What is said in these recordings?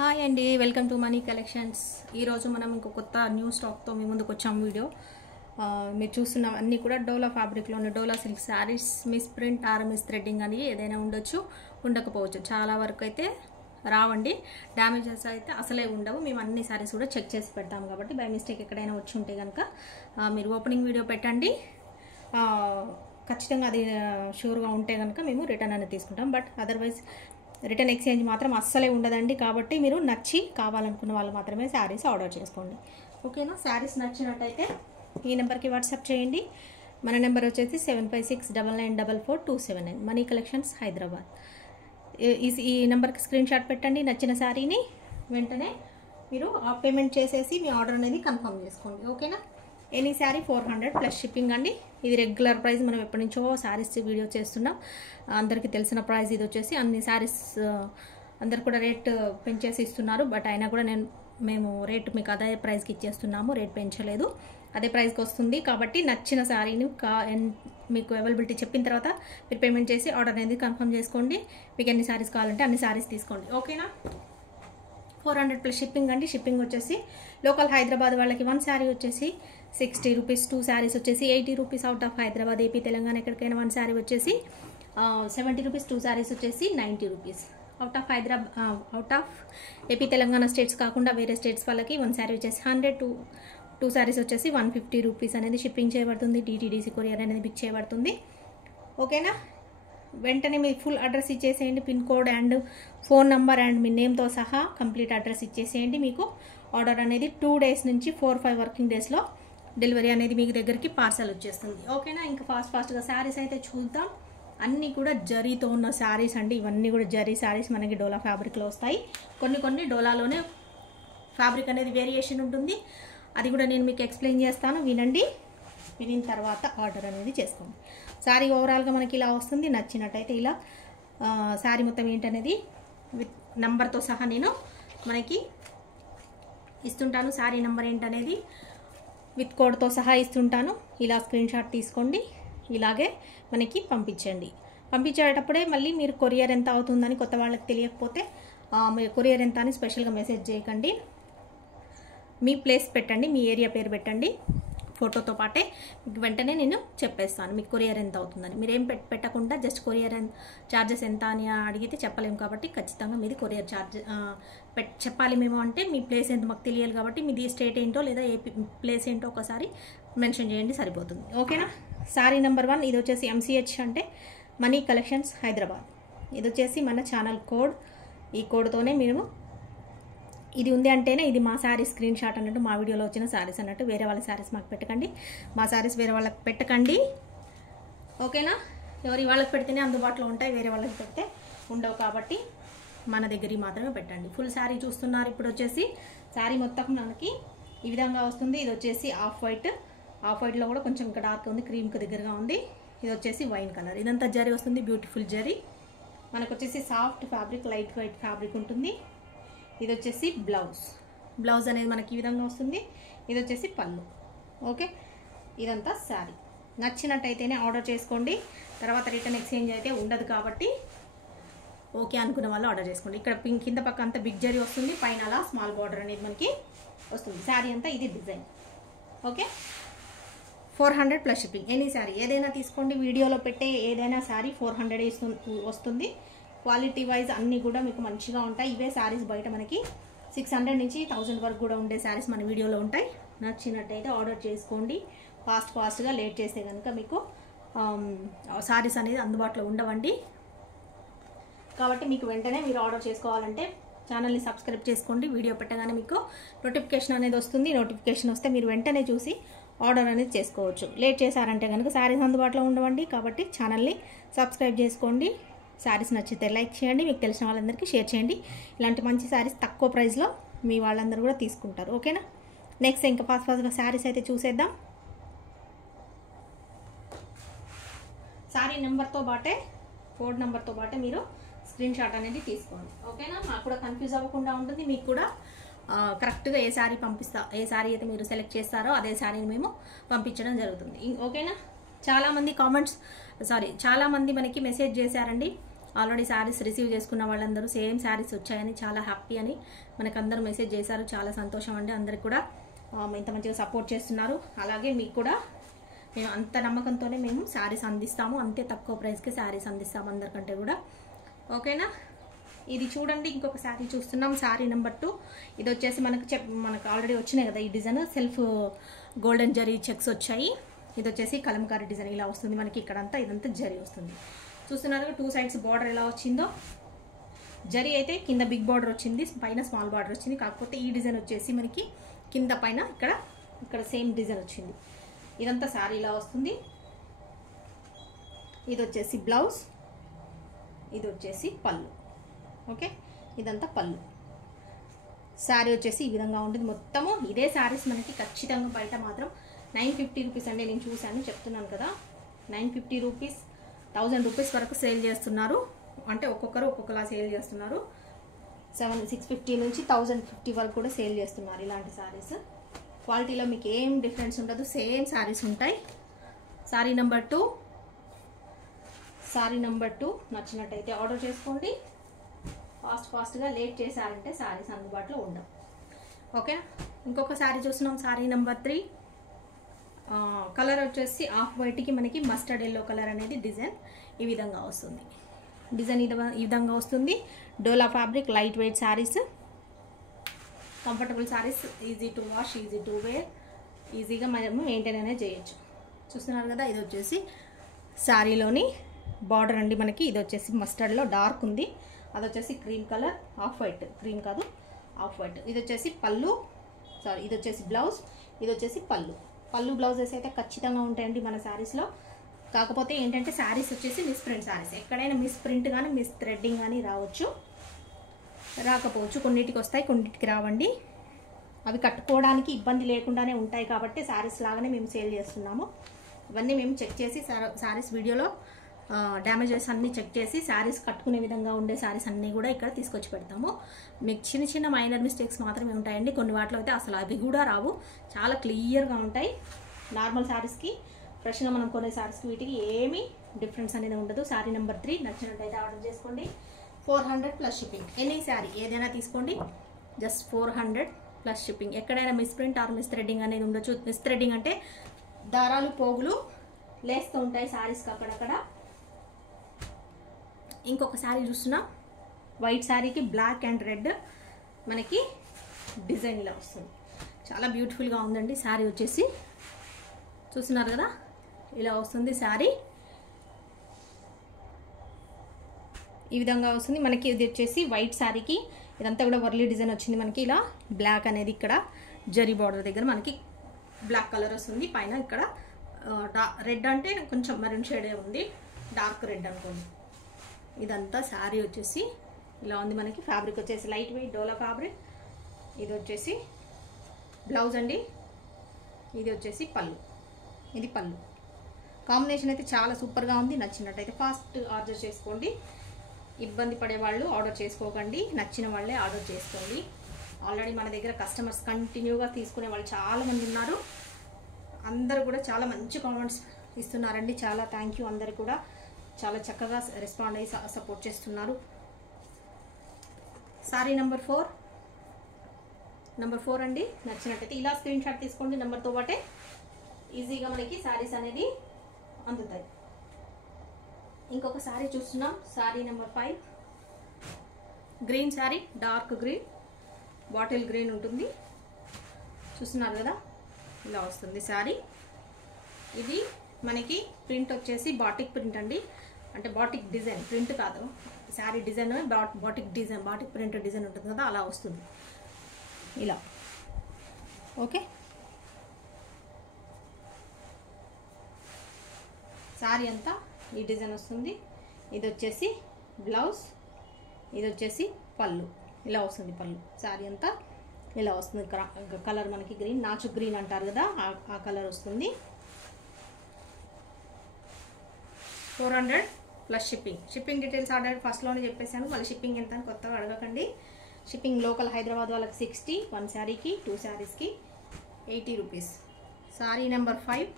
Hi అండి, welcome to money collections. ఈరోజు మనం ఇంకో కొత్త న్యూ స్టాక్తో మీ ముందుకు వచ్చాము. వీడియో మీరు చూస్తున్న అన్నీ కూడా డోలా ఫ్యాబ్రిక్లోని Dola silk saris. Miss print or miss threading అని ఏదైనా ఉండొచ్చు, ఉండకపోవచ్చు. చాలా వరకు అయితే రావండి, డ్యామేజెస్ అయితే అసలే ఉండవు. మేము అన్ని శారీస్ కూడా చెక్ చేసి పెడతాము కాబట్టి బై మిస్టేక్ ఎక్కడైనా వచ్చి ఉంటే కనుక మీరు ఓపెనింగ్ వీడియో పెట్టండి. ఖచ్చితంగా అది షూర్గా ఉంటే కనుక మేము రిటర్న్ అనేది తీసుకుంటాం. బట్ అదర్వైజ్ రిటర్న్ ఎక్స్చేంజ్ మాత్రం అస్సలే ఉండదండి. కాబట్టి మీరు నచ్చి కావాలనుకున్న వాళ్ళు మాత్రమే శారీస్ ఆర్డర్ చేసుకోండి, ఓకేనా? శారీస్ నచ్చినట్టయితే ఈ నెంబర్కి వాట్సాప్ చేయండి. మన నెంబర్ వచ్చేసి 7569944279. Money collections, Hyderabad. ఈ నెంబర్కి స్క్రీన్ షాట్ పెట్టండి నచ్చిన శారీని. వెంటనే మీరు పేమెంట్ చేసేసి మీ ఆర్డర్ అనేది కన్ఫర్మ్ చేసుకోండి, ఓకేనా? ఎనీ శారీ 400 ప్లస్ షిప్పింగ్ అండి. ఇది రెగ్యులర్ ప్రైస్. మనం ఎప్పటి నుంచో శారీస్ వీడియో చేస్తున్నాం, అందరికీ తెలిసిన ప్రైస్. ఇది వచ్చేసి అన్ని శారీస్ అందరు కూడా రేట్ పెంచేసి ఇస్తున్నారు. బట్ అయినా కూడా మేము రేట్ మీకు అదే ప్రైస్కి ఇచ్చేస్తున్నాము, రేట్ పెంచలేదు, అదే ప్రైస్కి వస్తుంది. కాబట్టి నచ్చిన శారీని మీకు అవైలబిలిటీ చెప్పిన తర్వాత మీరు పేమెంట్ చేసి ఆర్డర్ అనేది కన్ఫర్మ్ చేసుకోండి. మీకు ఎన్ని శారీస్ కావాలంటే అన్ని శారీస్ తీసుకోండి, ఓకేనా? 400 ప్లస్ షిప్పింగ్ అండి. షిప్పింగ్ వచ్చేసి లోకల్ హైదరాబాద్ వాళ్ళకి 1 శారీ వచ్చేసి 60 రూపీస్, 2 శారీస్ వచ్చేసి 80 rupees. Out of Hyderabad, AP, Telangana ఎక్కడికైనా 1 శారీ వచ్చేసి 70 రూపీస్, 2 శారీస్ వచ్చేసి 90 rupees. Out of AP, Telangana states కాకుండా వేరే స్టేట్స్ వాళ్ళకి 1 శారీ వచ్చేసి 100, 2 శారీస్ వచ్చేసి 150 రూపీస్ అనేది షిప్పింగ్ చేయబడుతుంది. DTDC కొరియర్ అనేది పిక్ చేయబడుతుంది, ఓకేనా? వెంటనే మీ ఫుల్ అడ్రస్ ఇచ్చేసేయండి, pin code and phone number and మీ నేమ్తో సహా కంప్లీట్ అడ్రస్ ఇచ్చేసేయండి. మీకు ఆర్డర్ అనేది 2 డేస్ నుంచి 4-5 వర్కింగ్ డేస్లో డెలివరీ అనేది మీకు దగ్గరికి పార్సల్ వచ్చేస్తుంది, ఓకేనా? ఇంకా ఫాస్ట్గా శారీస్ అయితే చూద్దాం. అన్నీ కూడా జరీతో ఉన్న శారీస్ అండి. ఇవన్నీ కూడా జరీ శారీస్ మనకి డోలా ఫ్యాబ్రిక్లో వస్తాయి. కొన్ని డోలాలోనే ఫ్యాబ్రిక్ అనేది వేరియేషన్ ఉంటుంది. అది కూడా నేను మీకు ఎక్స్ప్లెయిన్ చేస్తాను, వినండి. వినిన తర్వాత ఆర్డర్ అనేది చేసుకోండి. శారీ ఓవరాల్గా మనకి ఇలా వస్తుంది. నచ్చినట్టయితే ఇలా శారీ మొత్తం ఏంటనేది విత్ నెంబర్తో సహా నేను మనకి ఇస్తుంటాను. శారీ నెంబర్ ఏంటనేది విత్ కోడ్తో సహా ఇస్తుంటాను. ఇలా స్క్రీన్ షాట్ తీసుకోండి, ఇలాగే మనకి పంపించండి. పంపించేటప్పుడే మళ్ళీ మీరు కొరియర్ ఎంత అవుతుందని కొత్త వాళ్ళకి తెలియకపోతే మీరు కొరియర్ ఎంత అని స్పెషల్గా మెసేజ్ చేయకండి. మీ ప్లేస్ పెట్టండి, మీ ఏరియా పేరు పెట్టండి ఫోటోతో పాటే. మీకు వెంటనే నేను చెప్పేస్తాను మీకు కొరియర్ ఎంత అవుతుందని. మీరేం పెట్టకుండా జస్ట్ కొరియర్ ఛార్జెస్ ఎంత అని అడిగితే చెప్పలేము. కాబట్టి ఖచ్చితంగా మీది కొరియర్ ఛార్జ్ చెప్పాలి మేము. అంటే మీ ప్లేస్ ఏంటో మాకు తెలియాలి. కాబట్టి మీది స్టేట్ ఏంటో లేదా ఏ ప్లేస్ ఏంటో ఒకసారి మెన్షన్ చేయండి, సరిపోతుంది, ఓకేనా? శారీ నెంబర్ 1 ఇది వచ్చేసి MCH అంటే మనీ కలెక్షన్స్, హైదరాబాద్. ఇది వచ్చేసి మన ఛానల్ కోడ్. ఈ కోడ్తోనే మీరు ఇది ఉంది అంటేనే ఇది మా శారీ స్క్రీన్ షాట్ అన్నట్టు, మా వీడియోలో వచ్చిన శారీస్ అన్నట్టు. వేరే వాళ్ళ శారీస్ మాకు పెట్టకండి, మా శారీస్ వేరే వాళ్ళకి పెట్టకండి, ఓకేనా? ఎవరి వాళ్ళకి పెడితేనే అందుబాటులో ఉంటాయి, వేరే వాళ్ళకి పెడితే ఉండవు. కాబట్టి మన దగ్గర మాత్రమే పెట్టండి. ఫుల్ శారీ చూస్తున్నారు. ఇప్పుడు వచ్చేసి శారీ మొత్తం మనకి ఈ విధంగా వస్తుంది. ఇది వచ్చేసి ఆఫ్ వైట్లో కూడా కొంచెం ఇంకా డార్క్ ఉంది, క్రీమ్కి దగ్గరగా ఉంది. ఇది వచ్చేసి వైన్ కలర్. ఇదంతా జరీ వస్తుంది, బ్యూటిఫుల్ జరీ. మనకు వచ్చేసి soft fabric, light weight fabric ఉంటుంది. ఇది వచ్చేసి బ్లౌజ్ అనేది మనకి ఈ విధంగా వస్తుంది. ఇది వచ్చేసి పళ్ళు, ఓకే? ఇదంతా శారీ. నచ్చినట్టయితేనే ఆర్డర్ చేసుకోండి. తర్వాత రిటర్న్ ఎక్స్చేంజ్ అయితే ఉండదు. కాబట్టి ఓకే అనుకున్న వాళ్ళు ఆర్డర్ చేసుకోండి. ఇక్కడ కింద పక్క అంతా బిగ్ జరీ వస్తుంది, పైన అలా స్మాల్ బార్డర్ అనేది మనకి వస్తుంది. శారీ అంతా ఇది design, okay? 400 plus shipping. Any sari ఏదైనా తీసుకోండి. వీడియోలో పెట్టే ఏదైనా శారీ 400 వస్తుంది. క్వాలిటీ వైజ్ అన్నీ కూడా మీకు మంచిగా ఉంటాయి. ఇవే శారీస్ బయట మనకి 600 నుంచి 1000 వరకు కూడా ఉండే శారీస్ మన వీడియోలో ఉంటాయి. నచ్చినట్టయితే ఆర్డర్ చేసుకోండి. ఫాస్ట్గా లేట్ చేస్తే కనుక మీకు శారీస్ అనేది అందుబాటులో ఉండవండి. కాబట్టి మీకు వెంటనే మీరు ఆర్డర్ చేసుకోవాలంటే ఛానల్ని సబ్స్క్రైబ్ చేసుకోండి. వీడియో పెట్టగానే మీకు నోటిఫికేషన్ అనేది వస్తుంది. నోటిఫికేషన్ వస్తే మీరు వెంటనే చూసి ఆర్డర్ అనేది చేసుకోవచ్చు. లేట్ చేశారంటే కనుక శారీస్ అందుబాటులో ఉండవండి. కాబట్టి ఛానల్ని సబ్స్క్రైబ్ చేసుకోండి. శారీస్ నచ్చితే లైక్ చేయండి, మీకు తెలిసిన వాళ్ళందరికీ షేర్ చేయండి. ఇలాంటి మంచి శారీస్ తక్కువ ప్రైస్లో మీ వాళ్ళందరూ కూడా తీసుకుంటారు, ఓకేనా? నెక్స్ట్ ఇంకా ఫాస్ట్గా శారీస్ అయితే చూసేద్దాం. శారీ నెంబర్తో పాటే కోడ్ నెంబర్తో పాటే మీరు స్క్రీన్ షాట్ అనేది తీసుకోండి, ఓకేనా? మాకు కూడా కన్ఫ్యూజ్ అవ్వకుండా ఉంటుంది. మీకు కూడా కరెక్ట్గా ఏ శారీ ఏ శారీ అయితే మీరు సెలెక్ట్ చేస్తారో అదే శారీని మేము పంపించడం జరుగుతుంది, ఓకేనా? చాలామంది మనకి మెసేజ్ చేశారండి. ఆల్రెడీ శారీస్ రిసీవ్ చేసుకున్న వాళ్ళందరూ సేమ్ శారీస్ వచ్చాయని చాలా హ్యాపీ అని మనకందరూ మెసేజ్ చేశారు. చాలా సంతోషం అండి. అందరికి కూడా ఇంత మంచిగా సపోర్ట్ చేస్తున్నారు. అలాగే మీకు కూడా మేము అంత నమ్మకంతోనే మేము శారీస్ అందిస్తాము. అంతే తక్కువ ప్రైస్కి శారీస్ అందిస్తాము అందరికంటే కూడా. ఓకేనా? ఇది చూడండి, ఇంకొక శారీ చూస్తున్నాం. శారీ నెంబర్ 2. ఇది వచ్చేసి మనకు ఆల్రెడీ వచ్చినాయి కదా ఈ design. Self golden zari checks వచ్చాయి. ఇది వచ్చేసి కలంకారీ డిజైన్ ఇలా వస్తుంది మనకి. ఇక్కడంతా ఇదంతా జరీ వస్తుంది. చూస్తున్నారు 2 సైడ్స్ బార్డర్ ఎలా వచ్చిందో. జరీ అయితే కింద బిగ్ బార్డర్ వచ్చింది, పైన స్మాల్ బార్డర్ వచ్చింది. కాకపోతే ఈ డిజైన్ వచ్చేసి మనకి కింద పైన ఇక్కడ సేమ్ డిజైన్ వచ్చింది. ఇదంతా శారీ ఇలా వస్తుంది. ఇది వచ్చేసి బ్లౌజ్, ఇది వచ్చేసి పళ్ళు. ఓకే, ఇదంతా పళ్ళు. శారీ వచ్చేసి ఈ విధంగా ఉంటుంది. మొత్తము ఇదే శారీస్ మనకి ఖచ్చితంగా బయట మాత్రం 950 రూపీస్ అండి. నేను చూశాను, చెప్తున్నాను కదా, 950 రూపీస్ 1000 రూపీస్ వరకు సేల్ చేస్తున్నారు. అంటే ఒక్కొక్కరు ఒక్కొక్కలా సేల్ చేస్తున్నారు. 650 నుంచి 1050 వరకు కూడా సేల్ చేస్తున్నారు ఇలాంటి శారీస్. క్వాలిటీలో మీకు ఏం డిఫరెన్స్ ఉండదు, సేమ్ శారీస్ ఉంటాయి. శారీ నెంబర్ 2 నచ్చినట్టయితే ఆర్డర్ చేసుకోండి. ఫాస్ట్గా లేట్ చేశారంటే శారీస్ అందుబాటులో ఉండవు. ఓకే, ఇంకొక శారీ చూస్తున్నాం. శారీ నెంబర్ 3. కలర్ వచ్చేసి ఆఫ్ వైట్కి మనకి మస్టర్డ్ ఎల్లో కలర్ అనేది డిజైన్ ఈ విధంగా వస్తుంది. డిజైన్ ఈ విధంగా వస్తుంది. Dola fabric, light weight saris, comfortable saris, easy to wash, easy to wear, ఈజీగా మనము మెయింటైన్ అనేది చేయొచ్చు. చూస్తున్నారు కదా, ఇది వచ్చేసి శారీలోని బార్డర్ అండి మనకి. ఇది వచ్చేసి మస్టర్డ్లో డార్క్ ఉంది, అది వచ్చేసి cream colour, off white, cream కాదు ఆఫ్ వైట్. ఇది వచ్చేసి పళ్ళు, ఇది వచ్చేసి బ్లౌజ్, ఇది వచ్చేసి పళ్ళు బ్లౌజెస్ అయితే ఖచ్చితంగా ఉంటాయండి మన శారీస్లో. కాకపోతే ఏంటంటే శారీస్ వచ్చేసి మిస్ ప్రింట్ శారీస్. ఎక్కడైనా మిస్ ప్రింట్ కానీ మిస్ థ్రెడ్డింగ్ కానీ రాకపోవచ్చు. కొన్నిటికి వస్తాయి, కొన్నిటికి రావండి. అవి కట్టుకోవడానికి ఇబ్బంది లేకుండానే ఉంటాయి కాబట్టి శారీస్ లాగానే మేము సేల్ చేస్తున్నాము. ఇవన్నీ మేము చెక్ చేసి శారీస్ వీడియోలో డ్యామేజెస్ అన్నీ చెక్ చేసి శారీస్ కట్టుకునే విధంగా ఉండే శారీస్ అన్నీ కూడా ఇక్కడ తీసుకొచ్చి పెడతాము. మీకు చిన్న మైనర్ మిస్టేక్స్ మాత్రమే ఉంటాయండి. కొన్ని వాటిలో అయితే అసలు అవి కూడా రావు, చాలా క్లియర్గా ఉంటాయి. నార్మల్ శారీస్కి, ఫ్రెష్గా మనం కొనే శారీస్కి వీటికి ఏమీ డిఫరెన్స్ అనేది ఉండదు. శారీ నెంబర్ 3 నచ్చినట్టయితే ఆర్డర్ చేసుకోండి. 400 ప్లస్ షిప్పింగ్. ఎనీ శారీ ఏదైనా తీసుకోండి, జస్ట్ 400 ప్లస్ షిప్పింగ్. ఎక్కడైనా miss print or miss threading అనేది ఉండొచ్చు. మిస్ థ్రెడ్డింగ్ అంటే దారాలు పోగులు లేస్తూ ఉంటాయి శారీస్కి అక్కడక్కడ. ఇంకొక శారీ చూస్తున్నా, వైట్ శారీకి బ్లాక్ అండ్ రెడ్ మనకి డిజైన్ ఇలా వస్తుంది. చాలా బ్యూటిఫుల్గా ఉందండి శారీ వచ్చేసి. చూస్తున్నారు కదా, ఇలా వస్తుంది శారీ. ఈ విధంగా వస్తుంది మనకి. ఇది వచ్చేసి వైట్ శారీకి ఇదంతా కూడా వర్లీ డిజైన్ వచ్చింది మనకి. ఇలా బ్లాక్ అనేది ఇక్కడ జరీ బార్డర్ దగ్గర మనకి బ్లాక్ కలర్ వస్తుంది. పైన ఇక్కడ రెడ్ అంటే కొంచెం మెరూన్ షేడే ఉంది, డార్క్ రెడ్ అనుకోండి. ఇదంతా శారీ వచ్చేసి ఇలా ఉంది మనకి. ఫ్యాబ్రిక్ వచ్చేసి లైట్ వెయిట్ డోలా ఫ్యాబ్రిక్. ఇది వచ్చేసి బ్లౌజ్ అండి, ఇది వచ్చేసి పళ్ళు. ఇది పళ్ళు. కాంబినేషన్ అయితే చాలా సూపర్గా ఉంది. నచ్చినట్టయితే ఫాస్ట్ ఆర్డర్ చేసుకోండి. ఇబ్బంది పడే వాళ్ళు ఆర్డర్ చేసుకోకండి, నచ్చిన వాళ్ళే ఆర్డర్ చేసుకోండి. ఆల్రెడీ మన దగ్గర కస్టమర్స్ కంటిన్యూగా తీసుకునే వాళ్ళు చాలామంది ఉన్నారు. అందరూ కూడా చాలా మంచి కామెంట్స్ ఇస్తున్నారండి. చాలా థ్యాంక్ యూ. అందరు కూడా చాలా చక్కగా రెస్పాండ్ అయ్యి సపోర్ట్ చేస్తున్నారు. సారీ నెంబర్ 4 అండి. నచ్చినట్టయితే ఇలా స్క్రీన్ షాట్ తీసుకోండి. నెంబర్తో పాటే ఈజీగా మనకి శారీస్ అనేది అందుతాయి. ఇంకొక శారీ చూస్తున్నాం. Sari number 5. Green sari, dark green, bottle green ఉంటుంది. చూస్తున్నారు కదా, ఇలా వస్తుంది శారీ. ఇది మనకి ప్రింట్ వచ్చేసి బాటిక్ ప్రింట్ అండి. అంటే బాటిక్ డిజైన్, ప్రింట్ కాదు, sari design batik design, batik print design ఉంటుంది కదా, అలా వస్తుంది ఇలా. ఓకే, శారీ అంతా ఈ డిజైన్ వస్తుంది. ఇది వచ్చేసి బ్లౌజ్, ఇది వచ్చేసి పళ్ళు. ఇలా వస్తుంది పళ్ళు. శారీ అంతా ఇలా వస్తుంది. కలర్ మనకి గ్రీన్, నాచు గ్రీన్ అంటారు కదా, ఆ కలర్ వస్తుంది. 400 plus shipping. Shipping details order ఫస్ట్లోనే చెప్పేశాను. మళ్ళీ షిప్పింగ్ ఎంత అని కొత్తగా అడగకండి. షిప్పింగ్ లోకల్ హైదరాబాద్ వాళ్ళకి 60, 1 శారీకి, 2 శారీస్కి 80 rupees. Sari number 5.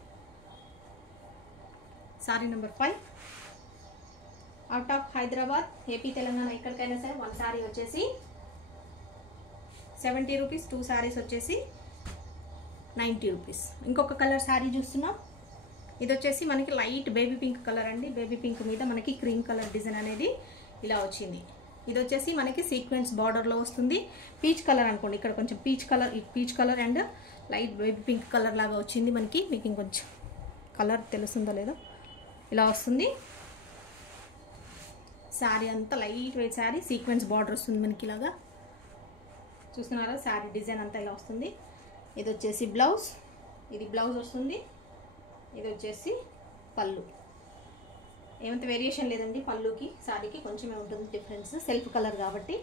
Out of Hyderabad, AP, Telangana ఎక్కడికైనా సరే 1 శారీ వచ్చేసి 70 రూపీస్, 2 శారీస్ వచ్చేసి 90 రూపీస్. ఇంకొక కలర్ శారీ చూస్తున్నాం. ఇది వచ్చేసి మనకి లైట్ బేబీ పింక్ కలర్ అండి. బేబీ పింక్ మీద మనకి క్రీమ్ కలర్ డిజైన్ అనేది ఇలా వచ్చింది. ఇది వచ్చేసి మనకి సీక్వెన్స్ బార్డర్లో వస్తుంది. పీచ్ కలర్ అనుకోండి, ఇక్కడ కొంచెం peach colour and light baby pink colour లాగా వచ్చింది మనకి. మీకు ఇంకొంచెం కలర్ తెలుస్తుందో లేదో, ఇలా వస్తుంది. శారీ అంతా light weight sari, sequence border వస్తుంది మనకి ఇలాగా. చూస్తున్నారా శారీ డిజైన్ అంతా ఇలా వస్తుంది. ఇది వచ్చేసి బ్లౌజ్, ఇది బ్లౌజ్ వస్తుంది. ఇది వచ్చేసి పళ్ళు. ఏమంత వేరియేషన్ లేదండి పళ్ళుకి, శారీకి కొంచెమే ఉంటుంది డిఫరెన్స్, సెల్ఫ్ కలర్ కాబట్టి.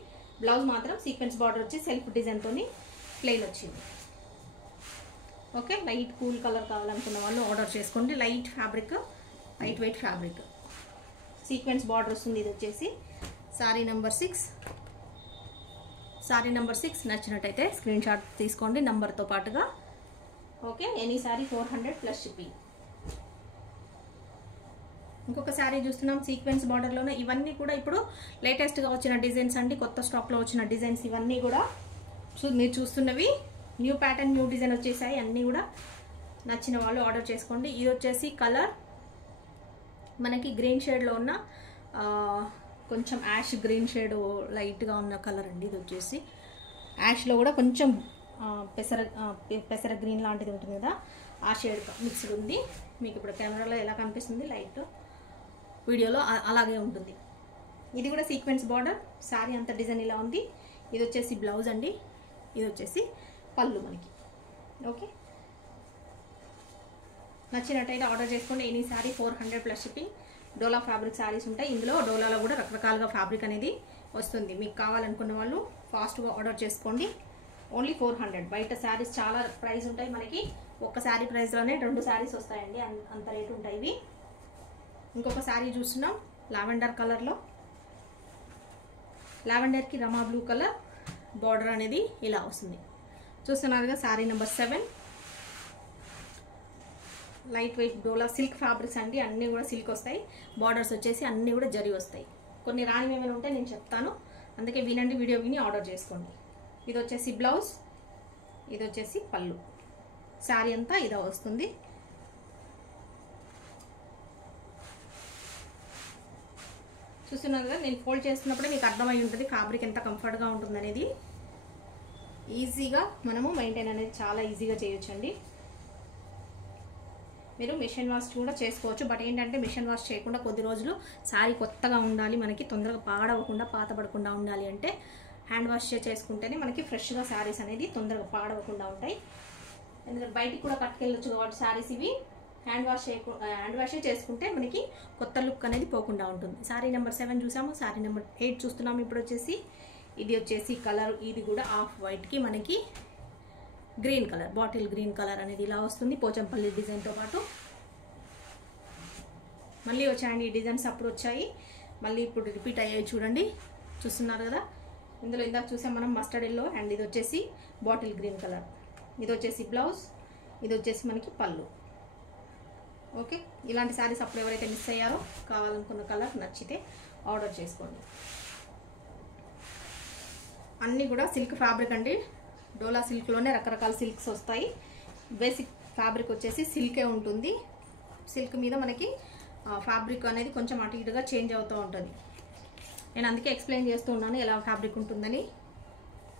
బ్లౌజ్ మాత్రం సీక్వెన్స్ బార్డర్ వచ్చి సెల్ఫ్ డిజైన్తో ప్లెయిన్ వచ్చింది. ఓకే, లైట్ కూల్ కలర్ కావాలనుకున్న వాళ్ళు ఆర్డర్ చేసుకోండి. Light fabric, light weight fabric, sequence border వస్తుంది. ఇది వచ్చేసి శారీ నెంబర్ 6. శారీ నెంబర్ 6 నచ్చినట్టయితే స్క్రీన్ షాట్ తీసుకోండి నంబర్తో పాటుగా. Okay, any sari 400 plus shipping. ఇంకొక శారీ చూస్తున్నాం సీక్వెన్స్ బార్డర్లోనే. ఇవన్నీ కూడా ఇప్పుడు లేటెస్ట్గా వచ్చిన డిజైన్స్ అండి, కొత్త స్టాక్లో వచ్చిన డిజైన్స్ ఇవన్నీ కూడా. మీరు చూస్తున్నవి న్యూ ప్యాటర్న్, న్యూ డిజైన్ వచ్చేసాయి. అన్నీ కూడా నచ్చిన వాళ్ళు ఆర్డర్ చేసుకోండి. ఇది వచ్చేసి కలర్ మనకి గ్రీన్ షేడ్లో ఉన్న కొంచెం యాష్ గ్రీన్ షేడ్ లైట్గా ఉన్న కలర్ అండి. ఇది వచ్చేసి యాష్లో కూడా కొంచెం పెసర గ్రీన్ లాంటిది ఉంటుంది కదా, ఆ షేడ్ మిక్స్డ్ ఉంది. మీకు ఇప్పుడు కెమెరాలో ఎలా కనిపిస్తుంది లైట్, వీడియోలో అలాగే ఉంటుంది. ఇది కూడా సీక్వెన్స్ బార్డర్, శారీ అంత డిజైన్ ఇలా ఉంది. ఇది వచ్చేసి బ్లౌజ్ అండి, ఇది వచ్చేసి పళ్ళు మనకి. ఓకే, నచ్చినట్టయితే ఆర్డర్ చేసుకోండి. Any sari 400 plus shipping. Dola fabric saris ఉంటాయి. ఇందులో డోలాలో కూడా రకరకాలుగా ఫ్యాబ్రిక్ అనేది వస్తుంది. మీకు కావాలనుకున్న వాళ్ళు ఫాస్ట్గా ఆర్డర్ చేసుకోండి. ఓన్లీ 400. బయట శారీస్ చాలా ప్రైస్ ఉంటాయి మనకి, ఒక్క శారీ ప్రైస్లోనే 2 శారీస్ వస్తాయండి, అంత రేటు ఉంటాయి ఇవి. ఇంకొక శారీ చూస్తున్నాం లావెండర్ కలర్లో. లావెండర్కి రమా బ్లూ కలర్ బార్డర్ అనేది ఇలా వస్తుంది. చూస్తున్నారుగా శారీ నెంబర్ 7. లైట్ వెయిట్ డోలా సిల్క్ ఫ్యాబ్రిక్స్ అండి, అన్నీ కూడా సిల్క్ వస్తాయి. బార్డర్స్ వచ్చేసి అన్నీ కూడా జరీ వస్తాయి. కొన్ని రాని ఏమైనా ఉంటే నేను చెప్తాను, అందుకే వినండి, వీడియో విని ఆర్డర్ చేసుకోండి. ఇది వచ్చేసి బ్లౌజ్, ఇది వచ్చేసి పళ్ళు. శారీ అంతా ఇదా వస్తుంది. చూస్తున్నారు కదా, నేను ఫోల్డ్ చేస్తున్నప్పుడే మీకు అర్థమై ఉంటుంది ఫ్యాబ్రిక్ ఎంత కంఫర్ట్గా ఉంటుంది అనేది. ఈజీగా మనము మెయింటైన్ అనేది చాలా ఈజీగా చేయొచ్చండి. మీరు మిషన్ వాష్ కూడా చేసుకోవచ్చు. బట్ ఏంటంటే మిషన్ వాష్ చేయకుండా కొద్ది రోజులు శారీ కొత్తగా ఉండాలి, మనకి తొందరగా పాడవకుండా పాతపడకుండా ఉండాలి అంటే హ్యాండ్ వాష్ చేసుకుంటేనే మనకి ఫ్రెష్గా శారీస్ అనేది తొందరగా పాడవకుండా ఉంటాయి. ఎందుకంటే బయటికి కూడా కట్టుకెళ్ళొచ్చు కాబట్టి శారీస్ ఇవి హ్యాండ్ వాష్ చేసుకుంటే మనకి కొత్త లుక్ అనేది పోకుండా ఉంటుంది. శారీ నెంబర్ 7 చూసాము. శారీ నెంబర్ 8 చూస్తున్నాము ఇప్పుడు వచ్చేసి. ఇది వచ్చేసి కలర్, ఇది కూడా ఆఫ్ వైట్కి మనకి green colour, bottle green colour అనేది ఇలా వస్తుంది పోచంపల్లి డిజైన్తో పాటు. మళ్ళీ వచ్చాయండి ఈ డిజైన్స్, అప్పుడు వచ్చాయి మళ్ళీ ఇప్పుడు రిపీట్ అయ్యాయి చూడండి. చూస్తున్నారు కదా, ఇందులో ఇందాక చూసాం మనం మస్టర్డ్ ఎల్లో, అండ్ ఇది వచ్చేసి బాటిల్ గ్రీన్ కలర్. ఇది వచ్చేసి బ్లౌజ్, ఇది వచ్చేసి మనకి పళ్ళు. ఓకే, ఇలాంటి శారీస్ అప్పుడు ఎవరైతే మిస్ అయ్యారో కావాలనుకున్న కలర్ నచ్చితే ఆర్డర్ చేసుకోండి. అన్నీ కూడా సిల్క్ ఫ్యాబ్రిక్ అండి, డోలా సిల్క్లోనే రకరకాల సిల్క్స్ వస్తాయి. బేసిక్ ఫ్యాబ్రిక్ వచ్చేసి సిల్కే ఉంటుంది. సిల్క్ మీద మనకి ఫ్యాబ్రిక్ అనేది కొంచెం అటు ఇటుగా చేంజ్ అవుతూ ఉంటుంది. నేను అందుకే ఎక్స్ప్లెయిన్ చేస్తూ ఉన్నాను ఎలా ఫ్యాబ్రిక్ ఉంటుందని.